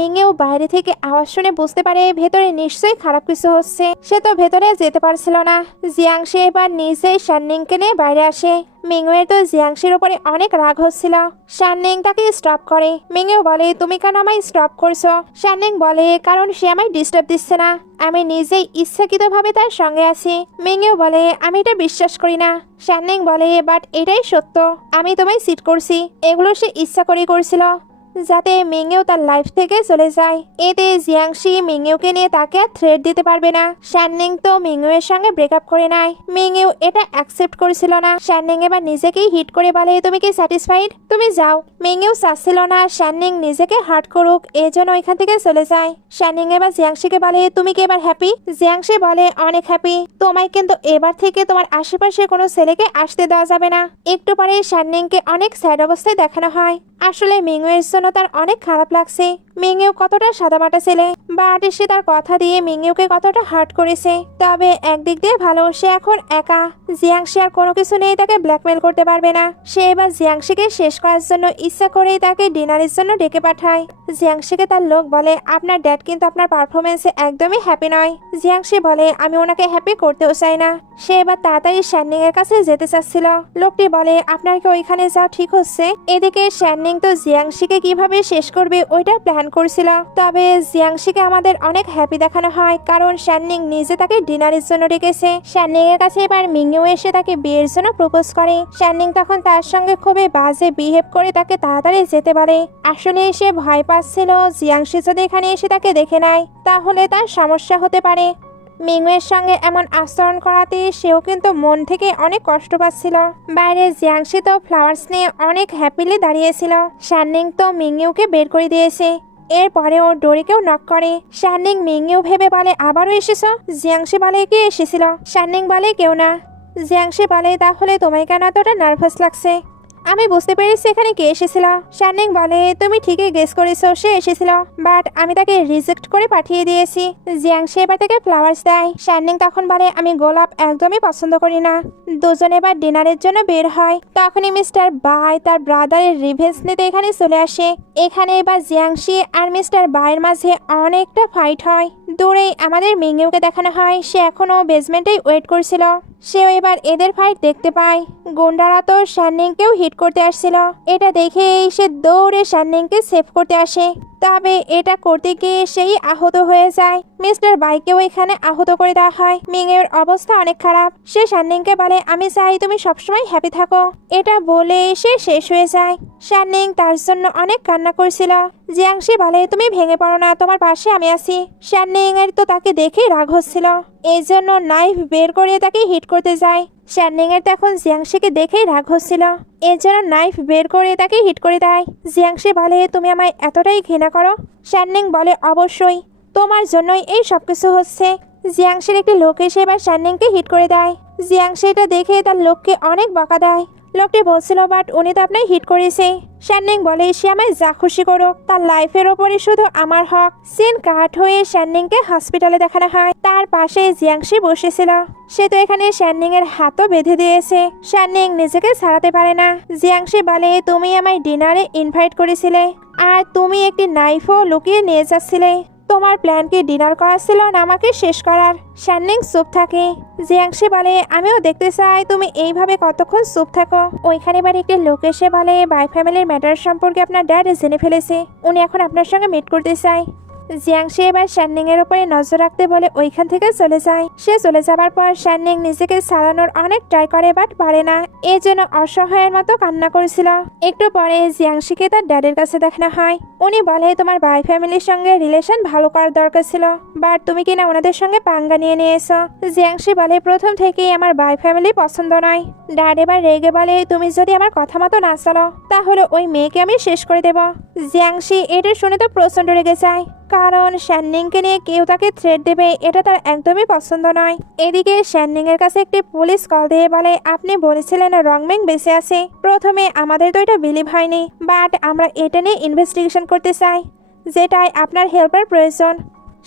মিংইউ বাইরে থেকে আওয়াজ শুনে বুঝতে পারে ভেতরে নিশ্চয়ই খারাপ কিছু হচ্ছে। সে তো ভেতরে যেতে পারছিল না। জিয়াংশি এবার নিজেই শাননিংকে নিয়ে বাইরে আসে। মিংইউয়ের তো জিয়াংশির উপরে অনেক রাগ হচ্ছিল। শাননিং তাকে স্টপ করে। মিংইউ বলে, তুমি কেন আমায় স্টপ করছো? শাননিং বলে, কারণ সে আমায় ডিস্টার্ব দিচ্ছে না, আমি নিজেই ইচ্ছাকৃতভাবে তার সঙ্গে আছি। মিংইউ বলে, আমি এটা বিশ্বাস করি না। শাননিং বলে, বাট এটাই সত্য, আমি তোমায় চিট করছি। এগুলো সে ইচ্ছা করেই করছিল, যাতে মিংইউ তার লাইফ থেকে চলে যায়। এতে জিয়াংশি মিংইউকে নিয়ে তাকে আর থ্রেট দিতে পারবে না। শাননিং তো মিংইউয়ের সঙ্গে ব্রেকআপ করে নেয়। মিংইউ এটা অ্যাকসেপ্ট করেছিল না। শাননিং এবার নিজেকেই হিট করে বলে, তুমি কি স্যাটিসফাইড? তুমি যাও। মিংইউ চাচ্ছিল না শাননিং নিজেকে হার্ট করুক, এজন্য ওইখান থেকে চলে যায়। শাননিং এবার জিয়াংশিকে বলে, তুমি কি এবার হ্যাপি? জিয়াংশি বলে, অনেক হ্যাপি, তোমায় কিন্তু এবার থেকে তোমার আশেপাশে কোনো ছেলেকে আসতে দেওয়া যাবে না। একটু পরে শাননিংকে অনেক স্যাড অবস্থায় দেখানো হয়। আসলে মিংইউয়ের জন্য তার অনেক খারাপ লাগছে। মিংইউ কতটা সাদামাটা ছেলে, বাট সে তার কথা দিয়ে মিংইউকে কতটা হার্ট করেছে। তবে একদিক দিয়ে ভালো, সে এখন একা। জিয়াংশি আর কোনো কিছু নেই তাকে ব্ল্যাকমেল করতে পারবে না। সে এবার জিয়াংশিকে শেষ করার জন্য ইচ্ছা করেই তাকে ডিনারের জন্য ডেকে পাঠায়। জিয়াংশিকে তার লোক বলে, আপনার ড্যাড কিন্তু আপনার পারফরমেন্সে একদমই হ্যাপি নয়। জিয়াংশি বলে, আমি ওনাকে হ্যাপি করতেও চাই না। সে এবার তাড়াতাড়ি শাননিং এর কাছে যেতে চাচ্ছিল। লোকটি বলে, আপনার কি ওইখানে যাওয়া ঠিক হচ্ছে? এদিকে শাননিং তো জিয়াংশিকে কিভাবে শেষ করবে ওইটা প্ল্যান করছিল। তবে জিয়াংশিকে আমাদের অনেক হ্যাপি দেখানো হয়, কারণ শাননিং নিজে তাকে ডিনারের জন্য ডেকেছে। শাননিং এর কাছে এবার মিংইউ এসে তাকে বিয়ের জন্য প্রপোজ করে। শাননিং তখন তার সঙ্গে খুবই বাজে বিহেভ করে তাকে তাড়াতাড়ি যেতে বলে। আসলে সে ভয় পাচ্ছিল জিয়াংশি যদি এখানে এসে তাকে দেখে নেয় তাহলে তার সমস্যা হতে পারে। মিংইউয়ের সঙ্গে এমন আচরণ করাতে সেও কিন্তু মন থেকে অনেক কষ্ট পাচ্ছিল। বাইরে জিয়াংশি তো ফ্লাওয়ার্স নিয়ে অনেক হ্যাপিলি দাঁড়িয়েছিল। শাননিং তো মিংইউকে বের করে দিয়েছে। এরপরে ও ডোরিকেও নক করে। শাননিং মিংইউ ভেবে বলে, আবারও এসেছো? জিয়াংশি বলে, কে এসেছিল? শাননিং বলে, কেউ না। জিয়াংশি বলে, তাহলে তোমায় কেন এতটা নার্ভাস লাগছে? আমি বুঝতে পেরেছি এখানে কে এসেছিল। শাননিং বলে তুমি ঠিকই গেস করেছো, সে এসেছিল, বাট আমি তাকে রিজেক্ট করে পাঠিয়ে দিয়েছি। জিয়াংশি এবার তাকে ফ্লাওয়ার্স দেয়। শাননিং তখন বলে আমি গোলাপ একদমই পছন্দ করি না। দুজনে এবার ডিনারের জন্য বের হয়। তখনই মিস্টার বাই তার ব্রাদারের রিভেঞ্জ নিতে এখানে চলে আসে। এখানে এবার জিয়াংশি আর মিস্টার বাইয়ের মাঝে অনেকটা ফাইট হয়। দূরেই আমাদের মিংইউকে দেখানো হয়, সে এখনো বেসমেন্টেই ওয়েট করছিল। সেও এবার এদের ফাইট দেখতে পায়। গুন্ডারা তো শাননিংকেও হিট করতে আসছিল। এটা দেখেই সে দৌড়ে শাননিংকে সেভ করতে আসে, তবে এটা করতে গিয়ে সেই আহত হয়ে যায়। মিস্টার বাইকেও এখানে আহত করে দেওয়া হয়। মিংয়ের অবস্থা অনেক খারাপ। সে শাননিংকে বলে আমি চাই তুমি সবসময় হ্যাপি থাকো। এটা বলে সে শেষ হয়ে যায়। শাননিং তার জন্য অনেক কান্না করছিল। জিয়াংশি বলে তুমি ভেঙে পড়ো না, তোমার পাশে আমি আছি। শাননিং এর তো তাকে দেখে রাগ হচ্ছিল, এই জন্য নাইফ বের করে তাকে হিট করতে যায়। শাননিং এর তখন জিয়াংশিকে দেখেই রাগ হচ্ছিল, এর জন্য নাইফ বের করে তাকে হিট করে দেয়। জিয়াংশি বলে তুমি আমায় এতটাই ঘৃণা করো? শাননিং বলে অবশ্যই, তোমার জন্যই এই সবকিছু হচ্ছে। জিয়াংশির একটি লোক এসে এবার শাননিংকে হিট করে দেয়। জিয়াংশি এটা দেখে তার লোককে অনেক বকা দেয়। লোকটি বলছিল বাট উনি তো আপনার হিট করেছে। শাননিং বলে সে আমায় যা খুশি করুক, তার লাইফের ওপরে শুধু আমার হক। সিন কাট হয়ে শাননিংকে হসপিটালে দেখানো হয়। তার পাশে জিয়াংশি বসেছিল। সে তো এখানে শাননিং এর হাতও বেঁধে দিয়েছে। শাননিং নিজেকে ছাড়াতে পারে না। জিয়াংশি বলে তুমি আমায় ডিনারে ইনভাইট করেছিলে, আর তুমি একটি নাইফও লুকিয়ে নিয়ে যাচ্ছিলে। তোমার প্ল্যান কি ডিনার করা ছিল না আমাকে শেষ করার? শাননিং চুপ থাকে। জিয়াংশি বলে আমিও দেখতে চাই তুমি এইভাবে কতক্ষণ চুপ থাকো। ওইখানে এবার একটি লোক এসে বলে বাই ফ্যামিলির ম্যাটার সম্পর্কে আপনার ড্যাড জেনে ফেলেছে, উনি এখন আপনার সঙ্গে মিট করতে চায়। জিয়াংশি এবার শাননিং এর উপরে নজর রাখতে বলে ওইখান থেকে চলে যায়। সে চলে যাবার পর শাননিং নিজেকে সারানোর অনেক ট্রাই করে বাট পারে না, এই জন্য অসহায়ের মতো কান্না করেছিল। একটু পরে জিয়াংশিকে তার ড্যাডের কাছে দেখানো হয়। উনি বলে তোমার বাই ফ্যামিলির সঙ্গে রিলেশন ভালো করার দরকার ছিল, বাট তুমি কিনা ওনাদের সঙ্গে পাঙ্গা নিয়ে নিয়েছো। জিয়াংশি বলে প্রথম থেকেই আমার বাই ফ্যামিলি পছন্দ নয়। ড্যাড এবার রেগে বলে তুমি যদি আমার কথা মতো না চলো তাহলে ওই মেয়েকে আমি শেষ করে দেব। জিয়াংশি এটা শুনে তো প্রচন্ড রেগে যায়, কারণ শাননিংকে নিয়ে কেউ তাকে থ্রেট দেবে এটা তার একদমই পছন্দ নয়। এদিকে শাননিং এর কাছে একটি পুলিশ কল দিয়ে বলে আপনি বলেছিলেন রংমেং বেঁচে আছে। প্রথমে আমাদের তো এটা বিলিভ হয়নি, বাট আমরা এটা নিয়ে ইনভেস্টিগেশন করতে চাই, যেটাই আপনার হেল্পের প্রয়োজন।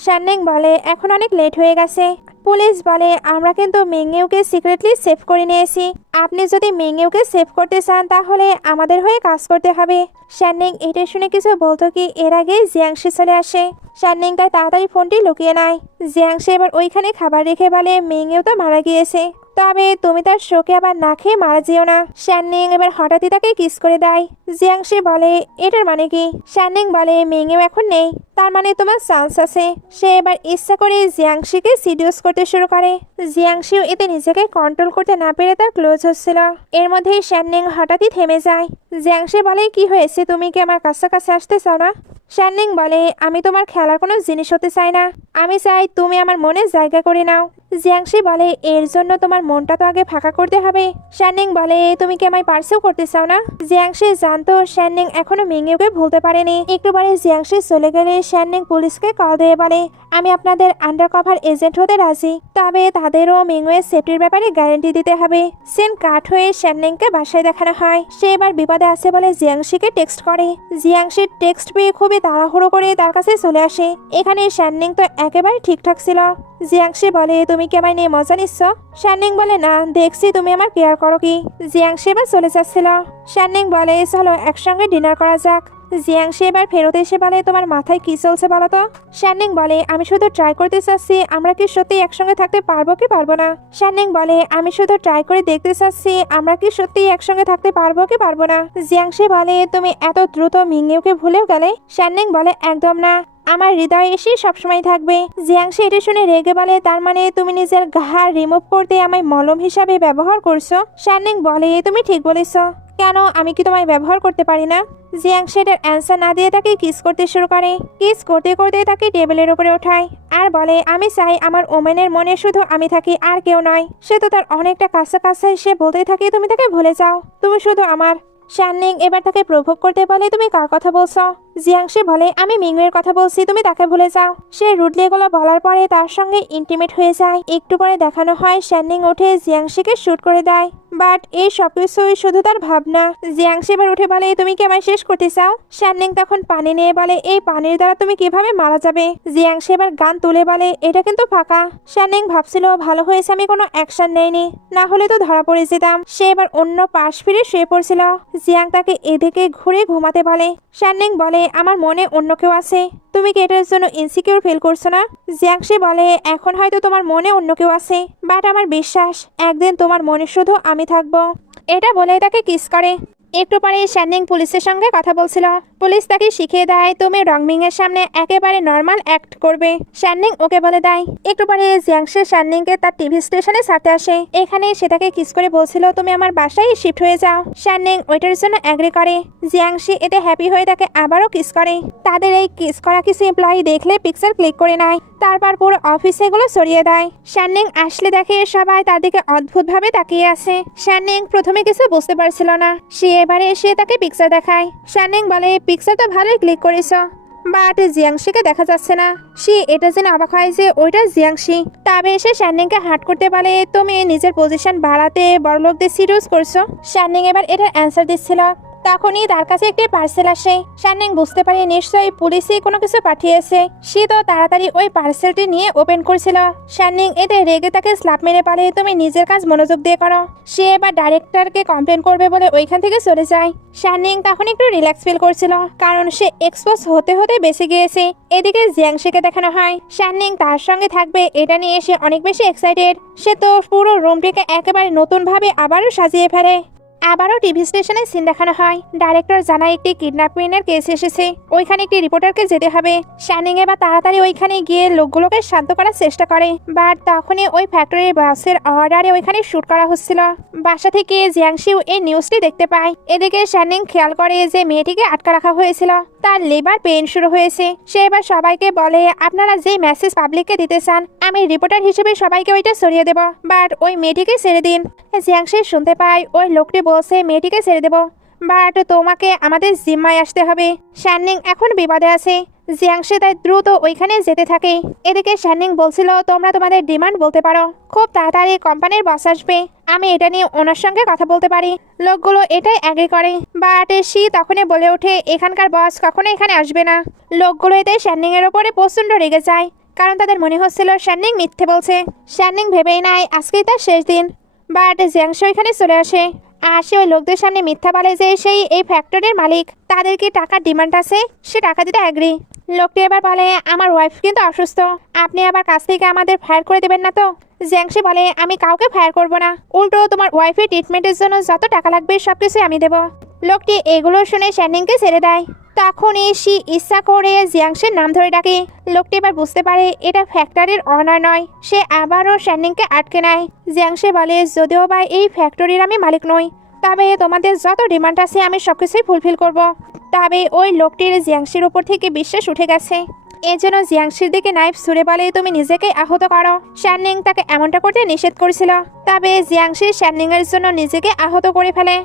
শাননিং বলে এখন অনেক লেট হয়ে গেছে। পুলিশ বলে আমরা কিন্তু মিংইউকে সিক্রেটলি সেভ করে নিয়েছি, আপনি যদি মিংইউকে সেভ করতে চান তাহলে আমাদের হয়ে কাজ করতে হবে। শাননিং এটা শুনে কিছু বলতো কি এর আগে জিয়াংশি চলে আসে। শাননিং তাই তাড়াতাড়ি ফোনটি লুকিয়ে নেয়। জিয়াংশি এবার ওইখানে খাবার রেখে বলে মিংইউ তো মারা গিয়েছে, তবে তুমি তার শোকে আবার না খেয়ে মারা যেও না। শাননিং এবার হঠাৎই তাকে কিস করে দেয়। জিয়াংশি বলে এটার মানে কি? শাননিং বলে মিংইউ এখন নেই, তার মানে তোমার চান্স আছে। সে এবার ইচ্ছা করে জিয়াংশিকে সিডিউস করতে শুরু করে। জিয়াংশিও এতে নিজেকে কন্ট্রোল করতে না পেরে তার ক্লোজ হচ্ছিল। এর মধ্যেই শাননিং হঠাৎই থেমে যায়। জিয়াংশি বলে কি হয়েছে, তুমি কি আমার কাছাকাছি আসতে চাও না? শাননিং বলে আমি তোমার খেলার কোনো জিনিস হতে চাই না, আমি চাই তুমি আমার মনে জায়গা করে নাও। জিয়াংশি বলে এর জন্য তোমার মনটা তো আগে ফাঁকা করতে হবে। শাননিং বলে তুমি কি আমায় পার্সিউ করতে চাও না? জিয়াংশি জানতো শাননিং এখনো মিংইউকে ভুলতে পারেনি। একটু পরে জিয়াংশি চলে গেলে শাননিং পুলিশকে কল দিয়ে বলে আমি আপনাদের আন্ডারকভার এজেন্ট হতে রাজি, তবে তাদেরও মিংইউয়ের সেফটির ব্যাপারে গ্যারান্টি দিতে হবে। সিন কাট হয়ে শাননিংকে বাসায় দেখানো হয়। সে এবার বিপদে আছে বলে জিয়াংশিকে টেক্সট করে। জিয়াংশির টেক্সট পেয়ে খুবই তাড়াহুড়ো করে তার কাছে চলে আসে। এখানে শাননিং তো একেবারে ঠিকঠাক ছিল। জিয়াংশি বলে তুমি কি আমায় নিয়ে মজা নিচ্ছ? শাননিং বলে না, দেখছি তুমি আমার কেয়ার করো কি। জিয়াংশি এবার চলে যাচ্ছিল। শাননিং বলে চলো একসঙ্গে ডিনার করা যাক। জিয়াংশি এবার ফেরত এসে বলে তোমার মাথায় কি চলছে বলো তো? শাননিং বলে আমি শুধু ট্রাই করতে চাচ্ছি আমরা কি সত্যি একসঙ্গে থাকতে পারবো কি পারবো না। শাননিং বলে আমি শুধু ট্রাই করে দেখতে চাচ্ছি আমরা কি সত্যি একসঙ্গে থাকতে পারবো কি পারবো না। জিয়াংশি বলে তুমি এত দ্রুত মিংইউকে ভুলেও গেলে? শাননিং বলে একদম না, আমার হৃদয়ে এসে সবসময় থাকবে। জিয়াংশি এটা শুনে রেগে বলে তার মানে তুমি নিজের ঘাড় রিমুভ করতে আমায় মলম হিসাবে ব্যবহার করছো? শাননিং বলে তুমি ঠিক বলেছ, কেন আমি কি তোমায় ব্যবহার করতে পারি না? জিয়াংশি এটার অ্যান্সার না দিয়ে তাকে কিস করতে শুরু করে। কিস করতে করতে তাকে টেবিলের উপরে ওঠায় আর বলে আমি চাই আমার ওমেনের মনে শুধু আমি থাকি আর কেউ নয়। সে তো তার অনেকটা কাছাকাছি, সে বলতেই থাকে তুমি তাকে ভুলে যাও, তুমি শুধু আমার। শাননিং এবার তাকে প্রভোগ করতে বলে তুমি কার কথা বলছো? জিয়াংশি বলে আমি মিংইউয়ের কথা বলছি, তুমি তাকে ভুলে যাও। সে রুডলি এগুলো বলার পরে তার সঙ্গে ইন্টিমেট হয়ে যায়। একটু পরে দেখানো হয় শাননিং উঠে জিয়াংশিকে শুট করে দেয়, বাট এই সবকিছুই শুধু তার ভাবনা। জিয়াংশি এবার উঠে বলে, তুমি কি আমায় শেষ করতে চাও? শাননিং তখন পানি নিয়ে বলে, এই পানির দ্বারা তুমি কিভাবে মারা যাবে? জিয়াংশি এবার গান তুলে বলে, এটা কিন্তু ফাঁকা। শাননিং ভাবছিল ভালো হয়েছে আমি কোনো অ্যাকশন নেইনি, না হলে তো ধরা পড়ে যেতাম। সে এবার অন্য পাশ ফিরে শুয়ে পড়ছিল। জিয়াং তাকে এদিকে ঘুরে ঘুমাতে বলে। শাননিং বলে, আমার মনে অন্য কেউ আছে, তুমি কি এটার জন্য ইনসিকিউর ফিল করছো না? জিয়াংশি বলে, এখন হয়তো তোমার মনে অন্য কেউ আছে, বাট আমার বিশ্বাস একদিন তোমার মনে শুধু আমি থাকবো। এটা বলে তাকে কিস করে। একটু পরে শাননিং পুলিশের সঙ্গে কথা বলছিল। পুলিশ তাকে শিখিয়ে দেয় তুমি রংমিং এর সামনে একেবারে নর্মাল অ্যাক্ট করবে। শাননিং ওকে বলে দেয়। একটু পরে জিয়াংশি শাননিংকে তার টিভি স্টেশনে ছাড়তে আসে। এখানে সে তাকে কিস করে বলছিল তুমি আমার বাসায় শিফট হয়ে যাও। শাননিং ওইটার জন্য অ্যাগ্রি করে। জিয়াংশি এতে হ্যাপি হয়ে তাকে আবারও কিস করে। তাদের এই কিস করা কিছু এমপ্লয়ি দেখলে পিকচার ক্লিক করে নেয়, তারপর পুরো অফিসে এগুলো সরিয়ে দেয়। শাননিং আসলে দেখে সবাই তার দিকে অদ্ভুতভাবে তাকিয়ে আছে। শাননিং প্রথমে কিছু বুঝতে পারছিল না। সে এবারে এসে তাকে পিকচার দেখায়। শাননিং বলে, পিকচার তো ভালোই ক্লিক করেছ, বাট জিয়াংশিকে দেখা যাচ্ছে না। সে এটা জেনে অবাক হয় যে ওইটা জিয়াংশি। তবে এসে শাননিংকে হার্ট করতে বলে, তুমি নিজের পজিশন বাড়াতে বড়লোকদের সিরিয়াস করছো। শাননিং এবার এটার অ্যান্সার দিচ্ছিল। তখনই তার কাছে একটি পার্সেল আসে। শাননিং বুঝতে পারে নিশ্চয়ই পুলিশই কোনো কিছু পাঠিয়েছে। সে তো তাড়াতাড়ি ওই পার্সেলটি নিয়ে ওপেন করছিল। শাননিং এতে রেগে তাকে স্ল্যাপ মেরে বলে, তুমি নিজের কাজ মনোযোগ দিয়ে করো। সে এবার ডাইরেক্টরকে কমপ্লেন করবে বলে ওইখান থেকে চলে যায়। শাননিং তখন একটু রিল্যাক্স ফিল করছিল, কারণ সে এক্সপোজ হতে হতে বেঁচে গিয়েছে। এদিকে জিয়াংশিকে দেখানো হয় শাননিং তার সঙ্গে থাকবে, এটা নিয়ে সে অনেক বেশি এক্সাইটেড। সে তো পুরো রুমটিকে একেবারে নতুনভাবে আবারও সাজিয়ে ফেলে। আবারও টিভি স্টেশনে সিন দেখানো হয়। ডাইরেক্টর জানায় একটি কিডন্যাপিংয়ের কেস এসেছে, ওইখানে একটি রিপোর্টারকে যেতে হবে। শাননিং এবার তাড়াতাড়ি ওইখানে গিয়ে লোকগুলোকে শান্ত করার চেষ্টা করে, বাট তখনই ওই ফ্যাক্টরির বসের অর্ডারে ওইখানে শুট করা হচ্ছিল। বাসা থেকে জিয়াংশিও এই নিউজটি দেখতে পায়। এদিকে শাননিং খেয়াল করে যে মেয়েটিকে আটকা রাখা হয়েছিল তার লেবার পেইন শুরু হয়েছে। সে এবার সবাইকে বলে, আপনারা যে মেসেজ পাবলিককে দিতে চান আমি রিপোর্টার হিসেবে সবাইকে ওইটা সরিয়ে দেব, বাট ওই মেয়েটিকে ছেড়ে দিন। জিয়াংশি শুনতে পায় ওই লোকটি বলছে মেয়েটিকে ছেড়ে দেব, বাট তোমাকে আমাদের জিম্মায় আসতে হবে। শাননিং এখন বিপদে আছে। জিয়াংশি তাই দ্রুত ওইখানে যেতে থাকে। এদিকে শাননিং বলছিল, তোমরা তোমাদের ডিমান্ড বলতে পারো, খুব তাড়াতাড়ি কোম্পানির বস আসবে, আমি এটা নিয়ে ওনার সঙ্গে কথা বলতে পারি। লোকগুলো এটাই অ্যাগ্রি করে, বাট সে তখনই বলে ওঠে এখানকার বস কখনো এখানে আসবে না। লোকগুলো এতে শাননিং এর উপরে প্রচন্ড রেগে যায়, কারণ তাদের মনে হচ্ছিল শাননিং মিথ্যে বলছে। শাননিং ভেবেই নেয় আজকেই তার শেষ দিন। বাট জিয়াংশি এখানে চলে আসে। আর সে ওই লোকদের সামনে মিথ্যা বলে যে সেই এই ফ্যাক্টরির মালিক, তাদের কি টাকার ডিমান্ড আছে, সে টাকা দিতে অ্যাগ্রি। লোকটি এবার বলে, আমার ওয়াইফ কিন্তু অসুস্থ, আপনি আবার কাছ থেকে আমাদের ফায়ার করে দেবেন না তো? জিয়াংশি বলে, আমি কাউকে ফায়ার করব না, উল্টো তোমার ওয়াইফের ট্রিটমেন্টের জন্য যত টাকা লাগবে সবকিছু আমি দেব। লোকটি এগুলো শুনে শাননিংকে ছেড়ে দেয়। তখনই সে ইচ্ছা করে জিয়াংশির নাম ধরে ডাকে। লোকটি এবার বুঝতে পারে এটা ফ্যাক্টরির অনার নয়। সে আবারও শাননিংকে আটকে নেয়। জিয়াংশি বলে, যদিও বা এই ফ্যাক্টরির আমি মালিক নই, তবে তোমাদের যত ডিমান্ড আছে আমি সবকিছুই ফুলফিল করব। তবে ওই লোকটির জিয়াংশির উপর থেকে বিশ্বাস উঠে গেছে। এজন্য জিয়াংশির দিকে নাইফ ছুঁড়ে বলে, তুমি নিজেকে আহত করো। শাননিং তাকে এমনটা করতে নিষেধ করেছিল, তবে জিয়াংশি শাননিং এর জন্য নিজেকে আহত করে ফেলে।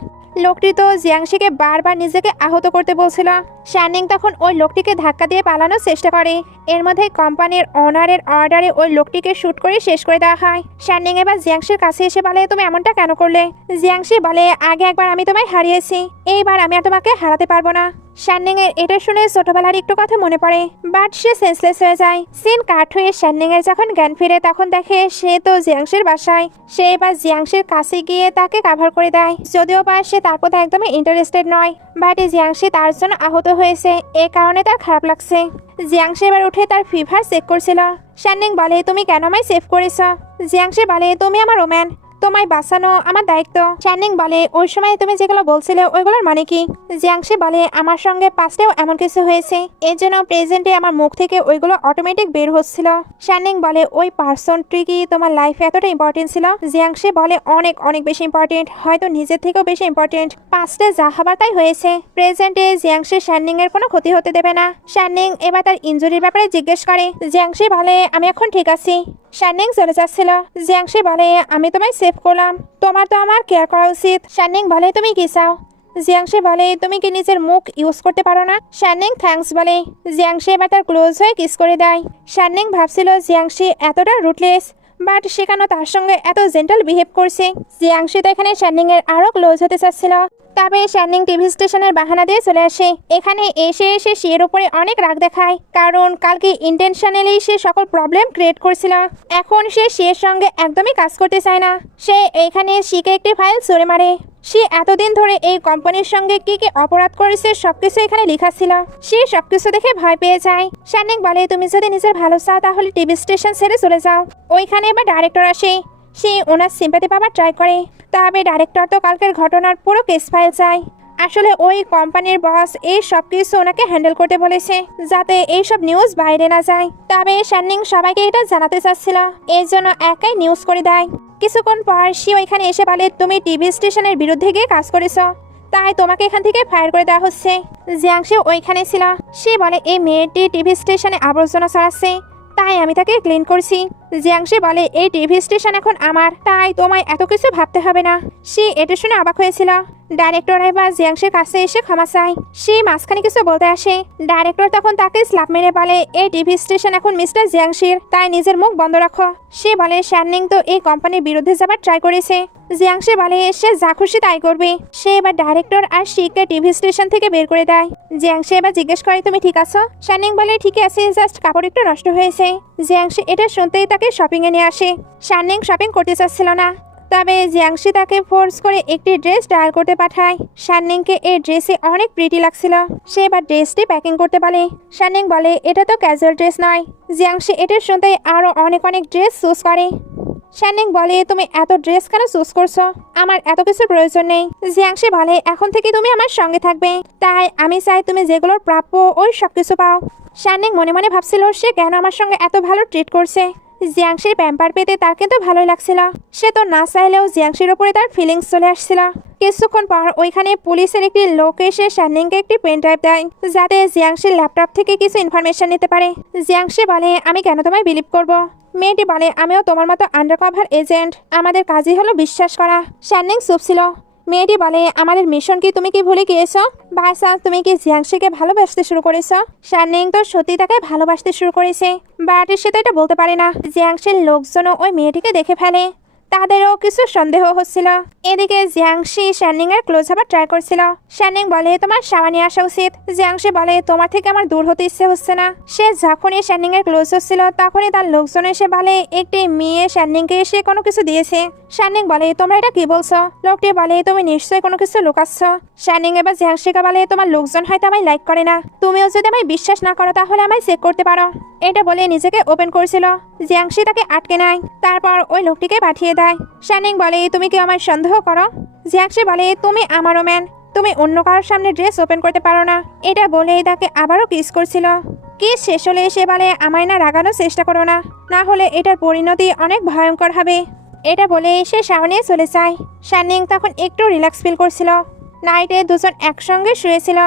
লোকটি তো জিয়াংশিকে বারবার নিজেকে আহত করতে বলছিল। শাননিং তখন ওই লোকটিকে ধাক্কা দিয়ে পালানোর চেষ্টা করে। এর মধ্যে কোম্পানির ওনারের অর্ডারে ওই লোকটিকে শুট করে শেষ করে দেওয়া হয়। শাননিং এবার জিয়াংশির কাছে এসে বলে, তুমি এমনটা কেন করলে? জিয়াংশি বলে, আগে একবার আমি তোমায় হারিয়েছি, এইবার আমি আর তোমাকে হারাতে পারবো না। শাননিং এর এটা শুনে ছোটবেলার একটু কথা মনে পড়ে, বাট সে সেন্সলেস হয়ে যায়। সিন কাট হয়ে শাননিং এর যখন জ্ঞান ফিরে তখন দেখে সে তো জিয়াংশির বাসায়। সে এবার জিয়াংশির কাছে গিয়ে তাকে কাভার করে দেয়, যদিও বা সে তার প্রতি একদমই ইন্টারেস্টেড নয়, বাট জিয়াংশি তার জন্য আহত হয়েছে, এ কারণে তার খারাপ লাগছে। জিয়াংশি এবার উঠে তার ফিভার চেক করছিল। শাননিং বলে, তুমি কেন আমায় সেভ করেছ? জিয়াংশি বলে, তুমি আমার ওম্যান, তোমায় বাঁচানো আমার দায়িত্ব। শাননিং বলে, ওই সময় তুমি যেগুলো বলছিলে ওইগুলোর মানে কি? জিয়াংশি বলে, আমার সঙ্গে পাস্টেও এমন কিছু হয়েছে, এর জন্য প্রেজেন্টে আমার মুখ থেকে ওইগুলো অটোমেটিক বের হচ্ছিল। শাননিং বলে, ওই পার্সনটি কি তোমার লাইফে এতটা ইম্পর্টেন্ট ছিল? জিয়াংশি বলে, অনেক অনেক বেশি ইম্পর্টেন্ট, হয়তো নিজের থেকেও বেশি ইম্পর্টেন্ট। পাস্টে যা হবার তাই হয়েছে, প্রেজেন্টে জিয়াংশি শাননিং এর কোনো ক্ষতি হতে দেবে না। শাননিং এবার তার ইনজুরির ব্যাপারে জিজ্ঞেস করে। জিয়াংশি বলে, আমি এখন ঠিক আছি। শাননিং চলে যাচ্ছিল। জিয়াংশি বলে, আমি তোমায় সেভ করলাম, তোমার তো আমার কেয়ার করা উচিত। শাননিং বলে, তুমি কি চাও? জিয়াংশি বলে, তুমি কি নিজের মুখ ইউজ করতে পারো না? শাননিং থ্যাঙ্কস বলে। জিয়াংশি এবার তার ক্লোজ হয়ে কিস করে দেয়। শাননিং ভাবছিল জিয়াংশি এতটা রুটলেস, বাট সেখানেও তার সঙ্গে এত জেন্টাল বিহেভ করছে। জিয়াংশি তো এখানে শাননিং এর আরো ক্লোজ হতে চাচ্ছিল। তবে শাননিং টিভি স্টেশনের বাহানা দিয়ে চলে আসে। এখানে এসে শির উপরে অনেক রাগ দেখায়, কারণ কালকে ইন্টেনশনালি সে সকল প্রবলেম ক্রিয়েট করছিল। এখন সে শির সঙ্গে একদমই কাজ করতে চায় না। সে এখানে শিকে একটি ফাইল ছুঁড়ে মারে। সে এতদিন ধরে এই কোম্পানির সঙ্গে কি কি অপরাধ করেছে সবকিছু এখানে লেখা ছিল। সে সবকিছু দেখে ভয় পেয়ে যায়। শাননিং বলে, তুমি যদি নিজের ভালো চাও তাহলে টিভি স্টেশন ছেড়ে চলে যাও। ওইখানে এবার ডাইরেক্টর আসে। সে ওনার সিম্পাতি পাবার ট্রাই করে। তবে ডাইরেক্টর তো কালকের ঘটনার পুরো কেস ফাইল চায়। আসলে ওই কোম্পানির বস এই সব কিছু ওনাকে হ্যান্ডেল করতে বলেছে, যাতে এইসব নিউজ বাইরে না যায়। তবে শাননিং সবাইকে এটা জানাতে চাচ্ছিল, এর জন্য একাই নিউজ করে দেয়। কিছুক্ষণ পর সে ওইখানে এসে বলে, তুমি টিভি স্টেশনের বিরুদ্ধে গিয়ে কাজ করেছ, তাই তোমাকে এখান থেকে ফায়ার করে দেওয়া হচ্ছে। জিয়াংশি ওইখানে ছিল। সে বলে, এই মেয়েটি টিভি স্টেশনে আবর্জনা ছড়াচ্ছে, তাই আমি তাকে ক্লিন করছি। জিয়াংশি বলে, এই টিভি স্টেশন এখন আমার, তাই তোমায় এত কিছু ভাবতে হবে না। সে এটা শুনে অবাক হয়েছিল। ডাইরেক্টর এবার জিয়াংশির কাছে এসে ক্ষমা চায়। সে মাঝখানে কিছু বলতে আসে। ডাইরেক্টর তখন তাকে স্ল্যাপ মেরে বলে, এই টিভি স্টেশন এখন মিস্টার জিয়াংশির, তাই নিজের মুখ বন্ধ রাখো। সে বলে, শাননিং তো এই কোম্পানির বিরুদ্ধে যাবার ট্রাই করেছে। জিয়াংশি বলে, সে যা খুশি তাই করবে। সে এবার ডাইরেক্টর আর শিকে টিভি স্টেশন থেকে বের করে দেয়। জিয়াংশি এবার জিজ্ঞেস করে, তুমি ঠিক আছো? শাননিং বলে, ঠিক আছে, জাস্ট কাপড় একটু নষ্ট হয়েছে। জিয়াংশি এটা শুনতেই তাকে শপিং এ নিয়ে আসে। শাননিং শপিং করতে চাচ্ছিল না, তবে জিয়াংশি তাকে ফোর্স করে একটি ড্রেস ডায়াল করতে পাঠায়। শাননিংকে এই ড্রেসে অনেক প্রিটি লাগছিল। সে এবার ড্রেসটি প্যাকিং করতে বলে। শাননিং বলে, এটা তো ক্যাজুয়াল ড্রেস নয়। জিয়াংশি এটা শুনতেই আরো অনেক ড্রেস চুজ করে। শাননিং বলে, তুমি এত ড্রেস কেন চুজ করছো? আমার এত কিছু প্রয়োজন নেই। জিয়াংশি বলে, এখন থেকে তুমি আমার সঙ্গে থাকবে, তাই আমি চাই তুমি যেগুলোর প্রাপ্য ওই সব কিছু পাও। শাননিং মনে মনে ভাবছিল, সে কেন আমার সঙ্গে এত ভালো ট্রিট করছে। জিয়াংশির প্যাম্পার পেতে তার কিন্তু ভালোই লাগছিল। সে তো না চাইলেও জিয়াংশির উপরে তার ফিলিংস চলে আসছিল। কিছুক্ষণ পর ওইখানে পুলিশের একটি লোক এসে শাননিংকে একটি পেন ড্রাইভ দেয়, যাতে জিয়াংশির ল্যাপটপ থেকে কিছু ইনফরমেশন নিতে পারে। জিয়াংশি বলে, আমি কেন তোমায় বিলিভ করব? মেয়েটি বলে, আমিও তোমার মতো আন্ডারকভার এজেন্ট, আমাদের কাজই হলো বিশ্বাস করা। শাননিং চুপ ছিল। মেয়েটি বলে, আমাদের মিশন কি তুমি কি ভুলে গিয়েছো? ভাইসা, তুমি কি জিয়াংশিকে ভালোবাসতে শুরু করেছো? শাননিং তো সত্যি তাকে ভালোবাসতে শুরু করেছে, বাট সে তো এটা বলতে পারে না। জিয়াংশির লোকজনও ওই মেয়েটিকে দেখে ফেলে। তাদেরও কিছু সন্দেহ হচ্ছিল। এদিকে জিয়াংশি শাননিং এর ক্লোজ হবার ট্রাই করছিল। শাননিং বলে, তোমার সামনে আসা উচিত। জিয়াংশি বলে, তোমার থেকে আমার দূর হতে ইচ্ছে হচ্ছে না। সে যখনই শাননিং এর ক্লোজ হচ্ছিল তখনই তার লোকজন এসে বলে, একটি মেয়ে শাননিংকে এসে কোনো কিছু দিয়েছে। শাননিং বলে, তোমরা এটা কি বলছো? লোকটি বলে, তুমি নিশ্চয়ই কোনো কিছু লুকাচ্ছ। শাননিং এবার জিয়াংশিকে বলে, তোমার লোকজন হয়তো আমায় লাইক করে না, তুমিও যদি আমায় বিশ্বাস না করো তাহলে আমায় চেক করতে পারো। এটা বলে নিজেকে ওপেন করছিল। জিয়াংশি তাকে আটকে নেয়, তারপর ওই লোকটিকে পাঠিয়ে দেয়। শাননিং বলে, তুমি কি আমায় সন্দেহ করো? জিয়াংশি বলে, তুমি আমারও ম্যান, তুমি অন্য কারোর সামনে ড্রেস ওপেন করতে পারো না। এটা বলেই তাকে আবারও কিস করছিল। কিস শেষ হলে এসে বলে, আমায় না রাগানোর চেষ্টা করো না, না হলে এটার পরিণতি অনেক ভয়ঙ্কর হবে। এটা বলে সে সামনে চলে যায়। শাননিং তখন একটু রিল্যাক্স ফিল করছিল। নাইটে দুজন একসঙ্গে শুয়েছিল।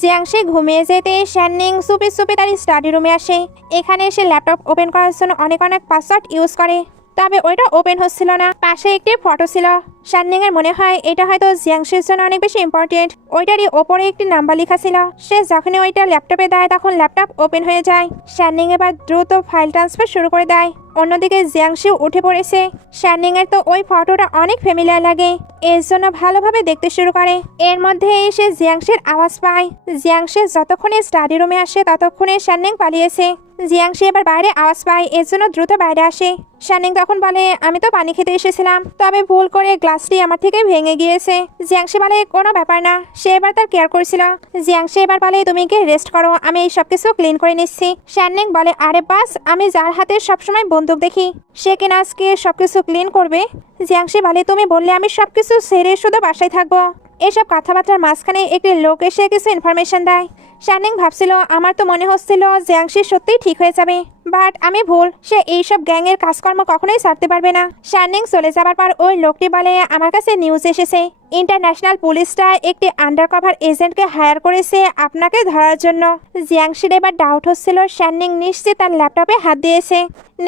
জিয়াংশি ঘুমিয়ে যেতে শাননিং চুপি চুপি তার স্টাডি রুমে আসে। এখানে সে ল্যাপটপ ওপেন করার জন্য অনেক পাসওয়ার্ড ইউজ করে, তবে ওইটা ওপেন হচ্ছিল না। পাশে একটি ফটো ছিল। শাননিং এর মনে হয় এটা হয়তো জিয়াংশির জন্য অনেক বেশি ইম্পর্টেন্ট। ওইটারই ওপরে একটি নাম্বার লেখা ছিল। সে যখনই ওইটা ল্যাপটপে দেয় তখন ল্যাপটপ ওপেন হয়ে যায়। শাননিং এবার দ্রুত ফাইল ট্রান্সফার শুরু করে দেয়। অন্যদিকে জিয়াংশিও উঠে পড়েছে। শাননিং এর তো ওই ফটোটা অনেক ফ্যামিলিয়ার লাগে, এর জন্য ভালোভাবে দেখতে শুরু করে। এর মধ্যে এসে জিয়াংশির আওয়াজ পায়। জিয়াংশি যতক্ষণে স্টাডি রুমে আসে ততক্ষণে শাননিং পালিয়েছে। জিয়াংশি এবার বাইরে আওয়াজ পায়, এর জন্য দ্রুত বাইরে আসে। শাননিং তখন বলে, আমি তো পানি খেতে এসেছিলাম, তবে ভুল করে গ্লাসটি আমার থেকে ভেঙে গিয়েছে। জিয়াংশি বলে, কোনো ব্যাপার না। সে এবার তার কেয়ার করছিল। জিয়াংশি এবার বলে, তুমি গিয়ে রেস্ট করো, আমি এই সবকিছু ক্লিন করে নিচ্ছি। শাননিং বলে, আরে বাস, আমি যার হাতে সবসময় বন্দুক দেখি সে কিনা আজকে সবকিছু ক্লিন করবে। জিয়াংশি বলে, তুমি বললে আমি সবকিছু ছেড়ে শুধু বাসায় থাকবো। এসব কথাবার্তার মাঝখানে একটি লোক এসে কিছু ইনফরমেশন দেয়। শাননিং ভাবছিল, আমার তো মনে হচ্ছিল জিয়াংশি সত্যিই ঠিক হয়ে যাবে, বাট আমি ভুল। সে এইসব গ্যাংয়ের কাজকর্ম কখনোই ছাড়তে পারবে না। শাননিং চলে যাবার পর ওই লোকটি বলে, আমার কাছে নিউজ এসেছে, ইন্টারন্যাশনাল পুলিশটা একটি আন্ডারকভার এজেন্টকে হায়ার করেছে আপনাকে ধরার জন্য। জিয়াংশির এবার ডাউট হচ্ছিল শাননিং নিশ্চিত তার ল্যাপটপে হাত দিয়েছে।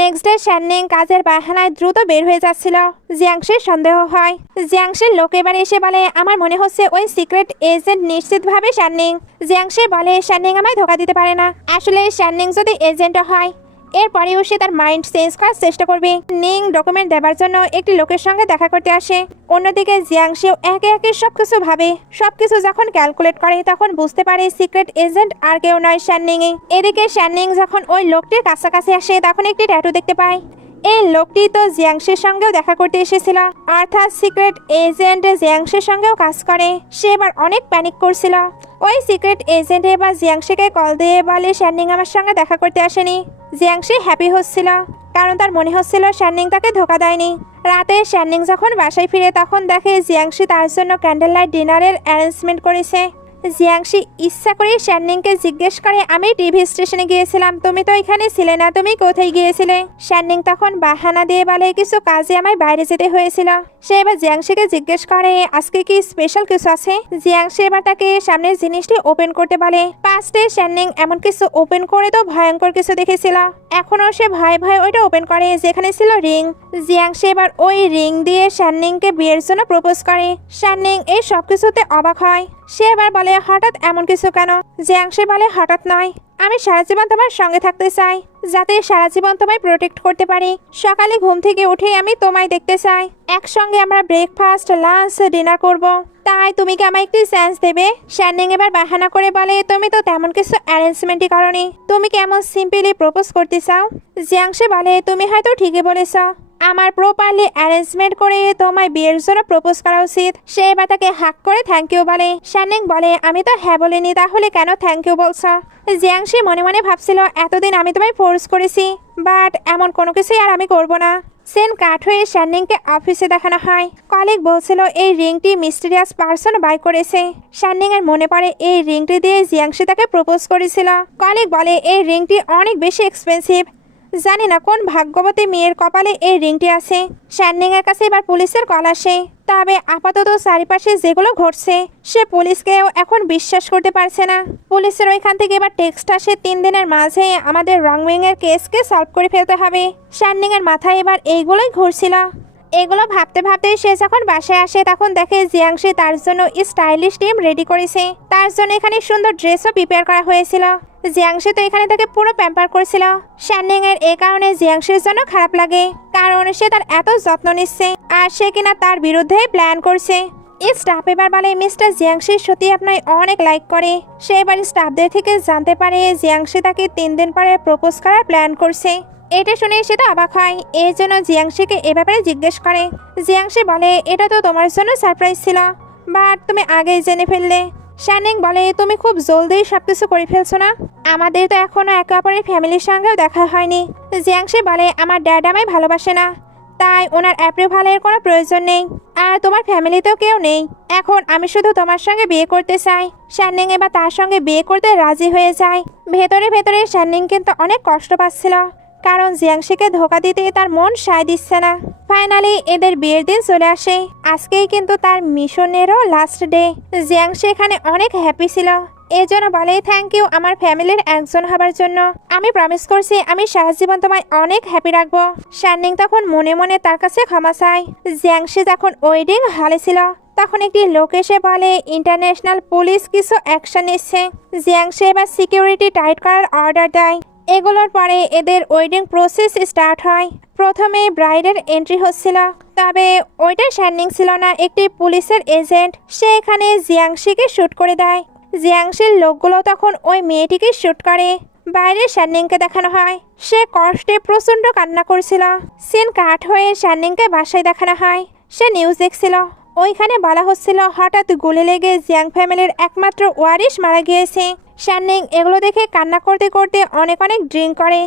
নেক্সট ডে শাননিং কাজের বাহানায় দ্রুত বের হয়ে যাচ্ছিল। জিয়াংশির সন্দেহ হয়। জিয়াংশির লোক এবার এসে বলে, আমার মনে হচ্ছে ওই সিক্রেট এজেন্ট নিশ্চিতভাবে শাননিং। জিয়াংশি বলে, শাননিং আমায় ধোকা দিতে পারে না। আসলে শাননিং যদি এজেন্ট হয়, এরপরেও সে তার মাইন্ড চেঞ্জ করার চেষ্টা করবে। নিং ডকুমেন্ট দেবার জন্য একটি লোকের সঙ্গে দেখা করতে আসে। অন্যদিকে জিয়াংশেও একে একে সবকিছু ভাবে। সবকিছু যখন ক্যালকুলেট করে তখন বুঝতে পারে সিক্রেট এজেন্ট আর কেউ নয়, শ্যাননিং। এদিকে শ্যাননিং যখন ওই লোকটির কাছাকাছি আসে তখন একটি ট্যাটু দেখতে পায়। এই লোকটি তো জিয়াংশের সঙ্গেও দেখা করতে এসেছিল, অর্থাৎ সিক্রেট এজেন্ট জিয়াংশের সঙ্গেও কাজ করে। সে এবার অনেক প্যানিক করছিল। ওই সিক্রেট এজেন্ট এবার জিয়াংশেকে কল দিয়ে বলে শ্যাননিং আমার সঙ্গে দেখা করতে আসেনি। জিয়াংশে হ্যাপি হচ্ছিল, কারণ তার মনে হচ্ছিল শ্যাননিং তাকে ধোকা দেয়নি। রাতে শ্যাননিং যখন বাসায় ফিরে তখন দেখে জিয়াংশি তার জন্য ক্যান্ডেল লাইট ডিনারের অ্যারেঞ্জমেন্ট করেছে। জিয়াংশি ইচ্ছা করে শ্যাননিংকে জিজ্ঞেস করে আমি টিভি স্টেশনে গিয়েছিলাম, তুমি তো এখানে ছিলে না, তুমি কোথায় গিয়েছিলে? শ্যাননিং তখন বাহানা দিয়ে বলে কিছু কাজে আমায় বাইরে যেতে হয়েছিল। সে এবার জিয়াংশিকে জিজ্ঞেস করে আজকে কি স্পেশাল কিছু আছে? জিয়াংশি এবার তাকে সামনের জিনিসটি ওপেন করতে বলে। পাস্টে শ্যাননিং এমন কিছু ওপেন করে তো ভয়ঙ্কর কিছু দেখেছিল। এখনো সে ভয়ে ভয়ে ওইটা ওপেন করে, যেখানে ছিল রিং। জিয়াংশি এবার ওই রিং দিয়ে শ্যাননিংকে বিয়ের জন্য প্রপোজ করে। শ্যাননিং এই সবকিছুতে অবাক হয়। সে এবার বলে হঠাৎ এমন কিছু কেন? জিয়াংশি বলে হঠাৎ নয়, আমি সারা জীবন তোমার সঙ্গে থাকতে চাই, যাতে সারা জীবন তোমায় প্রোটেক্ট করতে পারি। সকালে ঘুম থেকে উঠে আমি তোমায় দেখতে চাই, একসঙ্গে আমরা ব্রেকফাস্ট লাঞ্চ ডিনার করব। তাই তুমি কি আমায় একটি চান্স দেবে? শ্যাননিং এবার বাহানা করে বলে তুমি তো তেমন কিছু অ্যারেঞ্জমেন্টই করনি, তুমি কি এমন সিম্পলি প্রপোজ করতে চাও? জিয়াংশি বলে তুমি হয়তো ঠিকই বলেছ, আমার প্রপারলি অ্যারেঞ্জমেন্ট করে তোমায় বিয়ের জন্য প্রপোজ করা উচিত। সে এবার তাকে হাক করে থ্যাংক ইউ বলে। শ্যাননিং বলে আমি তো হ্যাঁ বলিনি, তাহলে কেন থ্যাংক ইউ বলছো? জিয়াংশি মনে মনে ভাবছিল এতদিন আমি তোমায় ফোর্স করেছি, বাট এমন কোনো কিছুই আর আমি করব না। সেন কাট হয়ে শ্যাননিংকে অফিসে দেখানো হয়। কলিগ বলছিল এই রিংটি মিস্টিরিয়াস পারসন বাই করেছে। শ্যাননিং এর মনে পড়ে এই রিংটি দিয়ে জিয়াংশি তাকে প্রপোজ করেছিল। কলিগ বলে এই রিংটি অনেক বেশি এক্সপেন্সিভ, জানি না কোন ভাগ্যবতী মেয়ের কপালে এই রিংটি আছে। শ্যাননিং এর কাছে এবার পুলিশের কল আসে। তবে আপাতত চারিপাশে যেগুলো ঘটছে সে পুলিশকেও এখন বিশ্বাস করতে পারছে না। পুলিশের ওইখান থেকে এবার টেক্সট আসে 3 দিনের মাঝে আমাদের রংমিং এর কেসকে সলভ করে ফেলতে হবে। শ্যাননিং এর মাথায় এবার এইগুলোই ঘুরছিল। এগুলো ভাবতে ভাবতে সে যখন বাসায় আসে তখন দেখে জিয়াংশি তার জন্য স্টাইলিশ টিম রেডি করেছে। তার জন্য এখানে সুন্দর ড্রেসও প্রিপেয়ার করা হয়েছিল। জিয়াংশি তো এখানে তাকে পুরো প্যাম্পার করেছিল। শ্যাননিং এর এই কারণে জিয়াংশির জন্য খারাপ লাগে, কারণ সে তার এত যত্ন নিচ্ছে আর সে কিনা তার বিরুদ্ধে প্ল্যান করছে। স্টাফ এবার বলে মিস্টার জিয়াংশি সত্যি আপনার অনেক লাইক করে। সে এবার স্টাফদের থেকে জানতে পারে জিয়াংশি তাকে 3 দিন পরে প্রপোজ করার প্ল্যান করছে। এটা শুনে সে তো অবাক হয়, এই জন্য জিয়াংশিকে এ ব্যাপারে জিজ্ঞেস করে। জিয়াংশি বলে এটা তো তোমার জন্য সারপ্রাইজ ছিল, বাট তুমি আগেই জেনে ফেললে। শ্যাননিং বলে তুমি খুব জলদি সবকিছু করে ফেলছো না, আমাদের তো এখনো একে অপরের ফ্যামিলির সঙ্গেও দেখা হয়নি। জিয়াংশি বলে আমার ড্যাড আমায় ভালোবাসে না, তাই ওনার অ্যাপ্রুভালের কোনো প্রয়োজন নেই, আর তোমার ফ্যামিলিতেও কেউ নেই। এখন আমি শুধু তোমার সঙ্গে বিয়ে করতে চাই। শ্যাননিং এবার তার সঙ্গে বিয়ে করতে রাজি হয়ে যায়। ভেতরে ভেতরে শ্যাননিং কিন্তু অনেক কষ্ট পাচ্ছিল, কারণ জিয়াংশিকে ধোকা দিতে তার মন সায় দিচ্ছে না। ফাইনালি এদের বিয়ের দিন চলে আসে। আজকেই কিন্তু তার মিশনেরও লাস্ট ডে। জিয়াংশি এখানে অনেক হ্যাপি ছিল, এজন্য বলে থ্যাংক ইউ আমার ফ্যামিলির একজন হবার জন্য। আমি প্রমিস করছি আমি সারা জীবন তোমায় অনেক হ্যাপি রাখবো। শ্যাননিং তখন মনে মনে তার কাছে ক্ষমা চায়। জিয়াংশি যখন ওয়েডিং হলে ছিল তখন একটি লোক এসে বলে ইন্টারন্যাশনাল পুলিশ কিছু অ্যাকশন নিচ্ছে। জিয়াংশি এবার সিকিউরিটি টাইট করার অর্ডার দেয়। এগুলোর পরে এদের ওয়েডিং প্রসেস স্টার্ট হয়। প্রথমে ব্রাইডের এন্ট্রি হচ্ছিল, তবে ওইটা শ্যাননিং ছিল না, একটি পুলিশের এজেন্ট। সে এখানে জিয়াংশিকে শ্যুট করে দেয়। জিয়াংশির লোকগুলো তখন ওই মেয়েটিকে শ্যুট করে। বাইরে শ্যাননিংকে দেখানো হয়, সে কষ্টে প্রচন্ড কান্না করছিল। সিন কাট হয়ে শ্যাননিংকে বাসায় দেখানো হয়, সে নিউজ দেখছিল। ওইখানে বলা হচ্ছিল হঠাৎ গুলি লেগে জিয়াং ফ্যামিলির একমাত্র ওয়ারিশ মারা গিয়েছে। শ্যাননিং এগুলো দেখে কান্না করতে করতে অনেক ড্রিঙ্ক করে।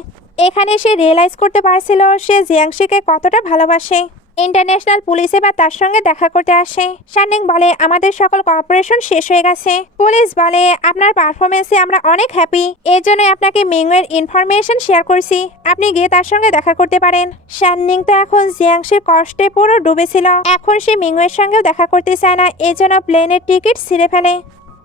এখানে সে রিয়েলাইজ করতে পারছিল সে জিয়াংশিকে কতটা ভালোবাসে। ইন্টারন্যাশনাল পুলিশ এবার তার সঙ্গে দেখা করতে আসে। শ্যাননিং বলে আমাদের সকল কোঅপারেশন শেষ হয়ে গেছে। পুলিশ বলে আপনার পারফরমেন্সে আমরা অনেক হ্যাপি, এর জন্য আপনাকে মিংয়ের ইনফরমেশন শেয়ার করছি, আপনি গিয়ে তার সঙ্গে দেখা করতে পারেন। শ্যাননিং তো এখন জিয়াংশির কষ্টে পুরো ডুবেছিল, এখন সে মিংয়ের সঙ্গেও দেখা করতে চায় না, এজন্য প্লেনের টিকিট ছিঁড়ে ফেলে।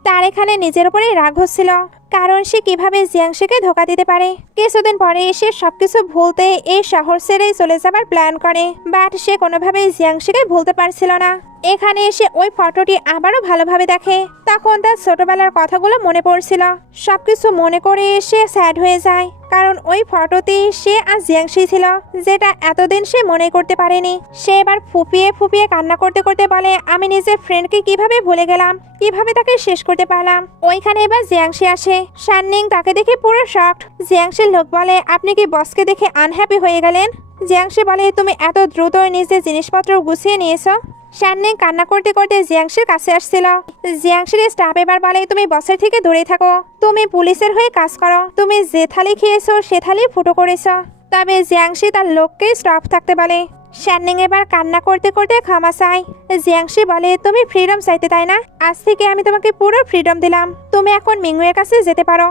তার এখানে নিজের উপরেই রাগ হচ্ছিল, কারণ সে কিভাবে জিয়াংশিকে ধোকা দিতে পারে। কিছুদিন পরে সে সবকিছু ভুলতে এই শহর ছেড়ে চলে যাবার প্ল্যান করে, বাট সে কোনোভাবেই জিয়াংশিকে ভুলতে পারছিল না। এখানে এসে ওই ফটোটি আবারও ভালোভাবে দেখে, তখন তার ছোটবেলার কথাগুলো মনে পড়ছিল। সবকিছু মনে করে সে স্যাড হয়ে যায়, কারণ ওই ফটোতে সে আর জিয়াংশি ছিল, যেটা এতদিন সে মনে করতে পারেনি। সে এবার ফুপিয়ে ফুপিয়ে কান্না করতে করতে বলে, আমি নিজের ফ্রেন্ডকে কিভাবে ভুলে গেলাম, কিভাবে তাকে শেষ করতে পারলাম। ওইখানে এবার জিয়াংশি আসে। শাননিং তাকে দেখে পুরো শকড। জিয়াংশির লোক বলে, আপনি কি বসকে দেখে আনহ্যাপি হয়ে গেলেন? জিয়াংশি বলে, তুমি এত দ্রুত নিজের জিনিসপত্র গুছিয়ে নিয়েছো। শাননিং কান্না করতে করতে জিয়াংশির কাছে আসছিল। জিয়াংশির স্টাফ এবার বলে, তুমি বসের থেকে দূরে থাকো, তুমি পুলিশের হয়ে কাজ করো, তুমি যে থালি খেয়েছো সে থালি ফুটো করেছো। তবে জিয়াংশি তার লোককে স্টপ থাকতে বলে। শাননিং এবার কান্না করতে করতে ক্ষমা চায়। জিয়াংশি বলে, তুমি ফ্রিডম চাইতে তাই না? আজ থেকে আমি তোমাকে পুরো ফ্রিডম দিলাম, তুমি এখন মিংওয়ের কাছে যেতে পারো।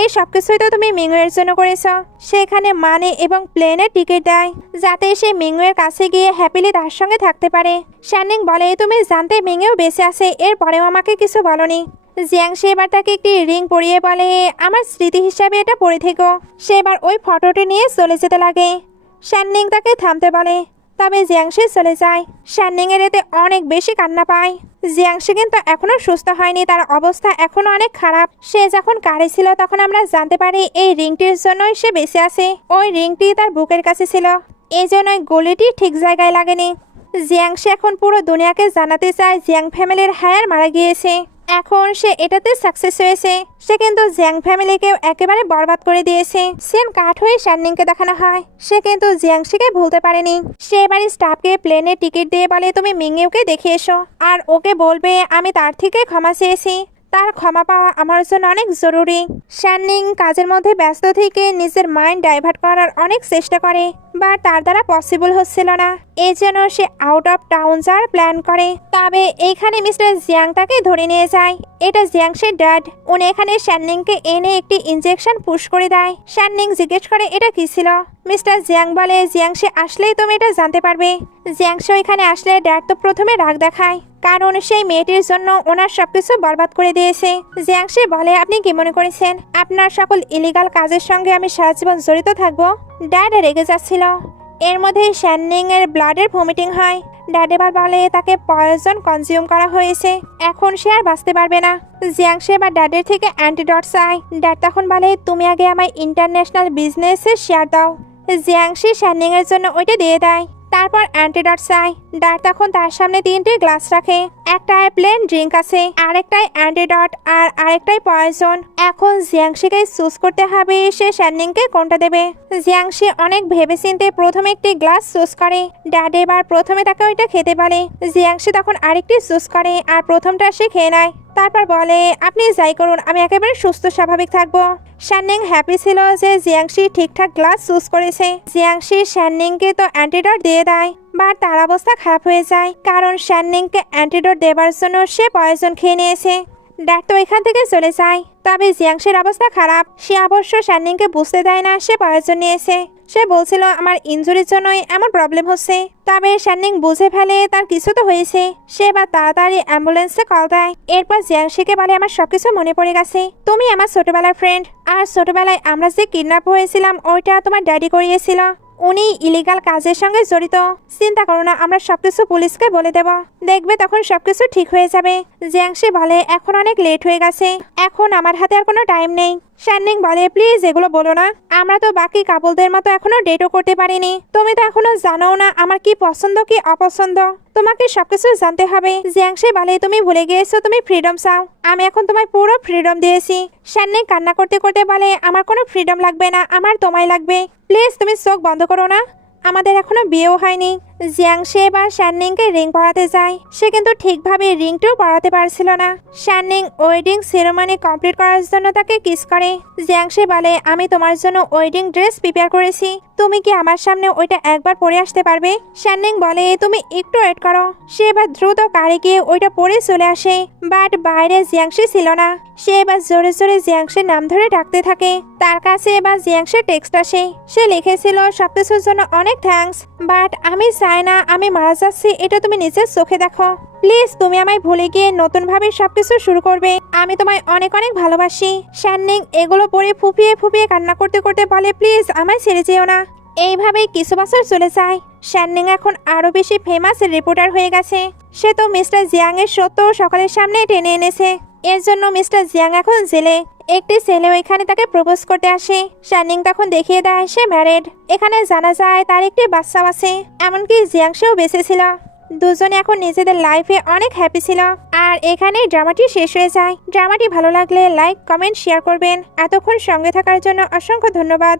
এই সবকিছুই তো তুমি মিংওয়ের জন্য করেছ। সেখানে মানি এবং প্লেনের টিকিট দেয়, যাতে সে মিংওয়ের কাছে গিয়ে হ্যাপিলি তার সঙ্গে থাকতে পারে। শাননিং বলে, তুমি জানতে মিংওয়েও বেঁচে আছে, এরপরেও আমাকে কিছু বলনি। জিয়াংশি এবার তাকে একটি রিং পরিয়ে বলে, আমার স্মৃতি হিসাবে এটা পরে থেকো। সে এবার ওই ফটোটি নিয়ে চলে যেতে লাগে। শাননিং তাকে থামতে বলে, তবে জিয়াংশি চলে যায়। শাননিং এর এতে অনেক বেশি কান্না পায়। জিয়াংশি কিন্তু এখনো সুস্থ হয়নি, তার অবস্থা এখনো অনেক খারাপ। সে যখন কারে ছিল তখন আমরা জানতে পারি এই রিংটির জন্যই সে বেঁচে আছে। ওই রিংটি তার বুকের কাছে ছিল, এই জন্যই গলিটি ঠিক জায়গায় লাগেনি। জিয়াংশি এখন পুরো দুনিয়াকে জানাতে চায় জিয়াং ফ্যামিলির হায়ার মারা গিয়েছে। এখন সে এটাতে সাকসেস হয়েছে। সে কিন্তু জিয়াং ফ্যামিলিকেও একেবারে বরবাদ করে দিয়েছে। সিন কাট হয়ে শাননিংকে দেখানো হয়। সে কিন্তু জিয়াংশিকে ভুলতে পারেনি। সে এবার স্টাফকে প্লেনের টিকিট দিয়ে বলে, তুমি মিংইউকে দেখে এসো, আর ওকে বলবে আমি তার থেকে ক্ষমা চেয়েছি, তার ক্ষমা পাওয়া আমার জন্য অনেক জরুরি। শাননিং কাজের মধ্যে ব্যস্ত থেকে নিজের মাইন্ড ডাইভার্ট করার অনেক চেষ্টা করে, বা তার দ্বারা পসিবল হচ্ছিল না। এই জন্য সে আউট অফ টাউন যাওয়ার প্ল্যান করে। তবে এইখানে মিস্টার জিয়াং তাকে ধরে নিয়ে যায়। এটা জিয়াংশির ড্যাড। উনি এখানে শাননিংকে এনে একটি ইনজেকশন পুশ করে দেয়। শাননিং জিজ্ঞেস করে এটা কি ছিল। মিস্টার জিয়াং বলে, জিয়াংশি আসলেই তুমি এটা জানতে পারবে। জিয়াংশি এখানে আসলে ড্যাড তো প্রথমে রাগ দেখায়, কারণ সেই মেয়েটির জন্য ওনার সবকিছু বরবাদ করে দিয়েছে। জিয়াংশি বলে, আপনি কি মনে করেছেন আপনার সকল ইলিগাল কাজের সঙ্গে আমি সারা জীবন জড়িত থাকবো? ড্যাড রেগে যাচ্ছিল। এর মধ্যে শাননিং এর ব্লাডের ভমিটিং হয়। ড্যাড এবার বলে তাকে পয়জন কনজিউম করা হয়েছে, এখন সে আর বাঁচতে পারবে না। জিয়াংশি এবার ড্যাডের থেকে অ্যান্টিডট চায়। ড্যাড তখন বলে, তুমি আগে আমায় ইন্টারন্যাশনাল বিজনেসে শেয়ার দাও। জিয়াংশি শাননিং এর জন্য ওইটা দিয়ে দেয়। তারপর অ্যান্টিডট চাই। ড্যাড তখন তার সামনে 3টে গ্লাস রাখে। একটায় প্লেন ড্রিঙ্ক আছে, আরেকটায় অ্যান্টিডট, আর আরেকটাই পয়জন। এখন জিয়াংশিকে চুজ করতে হবে সে শাননিংকে কোনটা দেবে। জিয়াংশি অনেক ভেবেচিন্তে প্রথমে একটি গ্লাস চুজ করে। ড্যাড এবার প্রথমে তাকে ওইটা খেতে বলে। জিয়াংশি তখন আরেকটি চুজ করে, আর প্রথমটা সে খেয়ে নেয়। তারপর বলে, আপনি যাই করুন, আমি একেবারে সুস্থ স্বাভাবিক থাকবো। শাননিং হ্যাপি ছিল যে জিয়াংশি ঠিকঠাক গ্লাস চুজ করেছে। জিয়াংশি শাননিংকে তো অ্যান্টিডট দিয়ে দেয়, বাট তার অবস্থা খারাপ হয়ে যায়, কারণ শাননিংকে অ্যান্টিডট দেবার জন্য সে পয়জন খেয়ে নিয়েছে। ড্যাড তো এখান থেকে চলে যায়। তবে জিয়াংশির অবস্থা খারাপ। সে অবশ্য শাননিংকে বুঝতে দেয় না সে পয়জন নিয়েছে। সে বলছিল আমার ইনজুরির জন্যই এমন প্রবলেম হচ্ছে। তবে শাননিং বুঝে ফেলে তার কিছু তো হয়েছে। সে এবার তাড়াতাড়ি অ্যাম্বুলেন্সে কল দেয়। এরপর জিয়াংশিকে বলে, আমার সবকিছু মনে পড়ে গেছে, তুমি আমার ছোটবেলার ফ্রেন্ড, আর ছোটবেলায় আমরা যে কিডন্যাপ হয়েছিলাম ওইটা তোমার ড্যাডি করিয়েছিল। উনি ইলিগাল কাজের সঙ্গে জড়িত। চিন্তা করো না, আমরা সবকিছু পুলিশকে বলে দেব, দেখবে তখন সবকিছু ঠিক হয়ে যাবে। জিয়াংশি বলে, এখন অনেক লেট হয়ে গেছে, এখন আমার হাতে আর কোনো টাইম নেই। শাননিং বলে, প্লিজ এগুলো বলো না, আমরা তো বাকি কাপলদের মতো এখনো ডেটও করতে পারিনি। তুমি তো এখনো জানো না আমার কি পছন্দ কি অপছন্দ, তোমাকে সবকিছু জানতে হবে। জিয়াংশি বলে, তুমি ভুলে গিয়েছো তুমি ফ্রিডম চাও, আমি এখন তোমায় পুরো ফ্রিডম দিয়েছি। শাননিং কান্না করতে করতে বলে, আমার কোনো ফ্রিডম লাগবে না, আমার তোমায় লাগবে। প্লিজ তুমি চোখ বন্ধ করো না, আমাদের এখনো বিয়েও হয়নি। জিয়াংশি এবার শাননিংকে রিং পরাতে যায়। সে কিন্তু ঠিকভাবে রিংটিও পরাতে পারছিল না। শাননিং ওয়েডিং সেরেমনি কমপ্লিট করার জন্য তাকে কিস করে। জিয়াংশি বলে, আমি তোমার জন্য ওয়েডিং ড্রেস প্রিপেয়ার করেছি, তুমি কি আমার সামনে ওইটা একবার পরে আসতে পারবে? শাননিং বলে, তুমি একটু ওয়েট করো। সে এবার দ্রুত কারে গিয়ে ওইটা পরে চলে আসে, বাট বাইরে জিয়াংশি ছিল না। সে এবার জোরে জোরে জিয়াংশির নাম ধরে ডাকতে থাকে। তার কাছে এবার জিয়াংশির টেক্সট আসে। সে লিখেছিল, সবকিছুর জন্য অনেক থ্যাঙ্কস, বাট আমি চাই না আমি মারা যাচ্ছি, এটা তুমি নিজের চোখে দেখো। প্লিজ তুমি আমায় ভুলে গিয়ে নতুনভাবে সবকিছু শুরু করবে। আমি তোমায় অনেক অনেক ভালোবাসি। শাননিং এগুলো পরে ফুপিয়ে ফুপিয়ে কান্না করতে করতে বলে, প্লিজ আমায় ছেড়ে যেও না। এইভাবেই কিছু বছর চলে যায়। শাননিং এখন আরো বেশি ফেমাস রিপোর্টার হয়ে গেছে। সে তো মিস্টার জিয়াং এর সত্য সকলের সামনে টেনে এনেছে। এর জন্য মিস্টার জিয়াং এখন জেলে। একটি ছেলেও এখানে তাকে প্রপোজ করতে আসে। শাননিং তখন দেখিয়ে দেয় সে ম্যারিড। এখানে জানা যায় তার একটি বাচ্চাও আছে, এমনকি জিয়াংশেও বেঁচে ছিল। দুজনে এখন নিজেদের লাইফে অনেক হ্যাপি ছিল। আর এখানে ড্রামাটি শেষ হয়ে যায়। ড্রামাটি ভালো লাগলে লাইক, কমেন্ট, শেয়ার করবেন। এতক্ষণ সঙ্গে থাকার জন্য অসংখ্য ধন্যবাদ।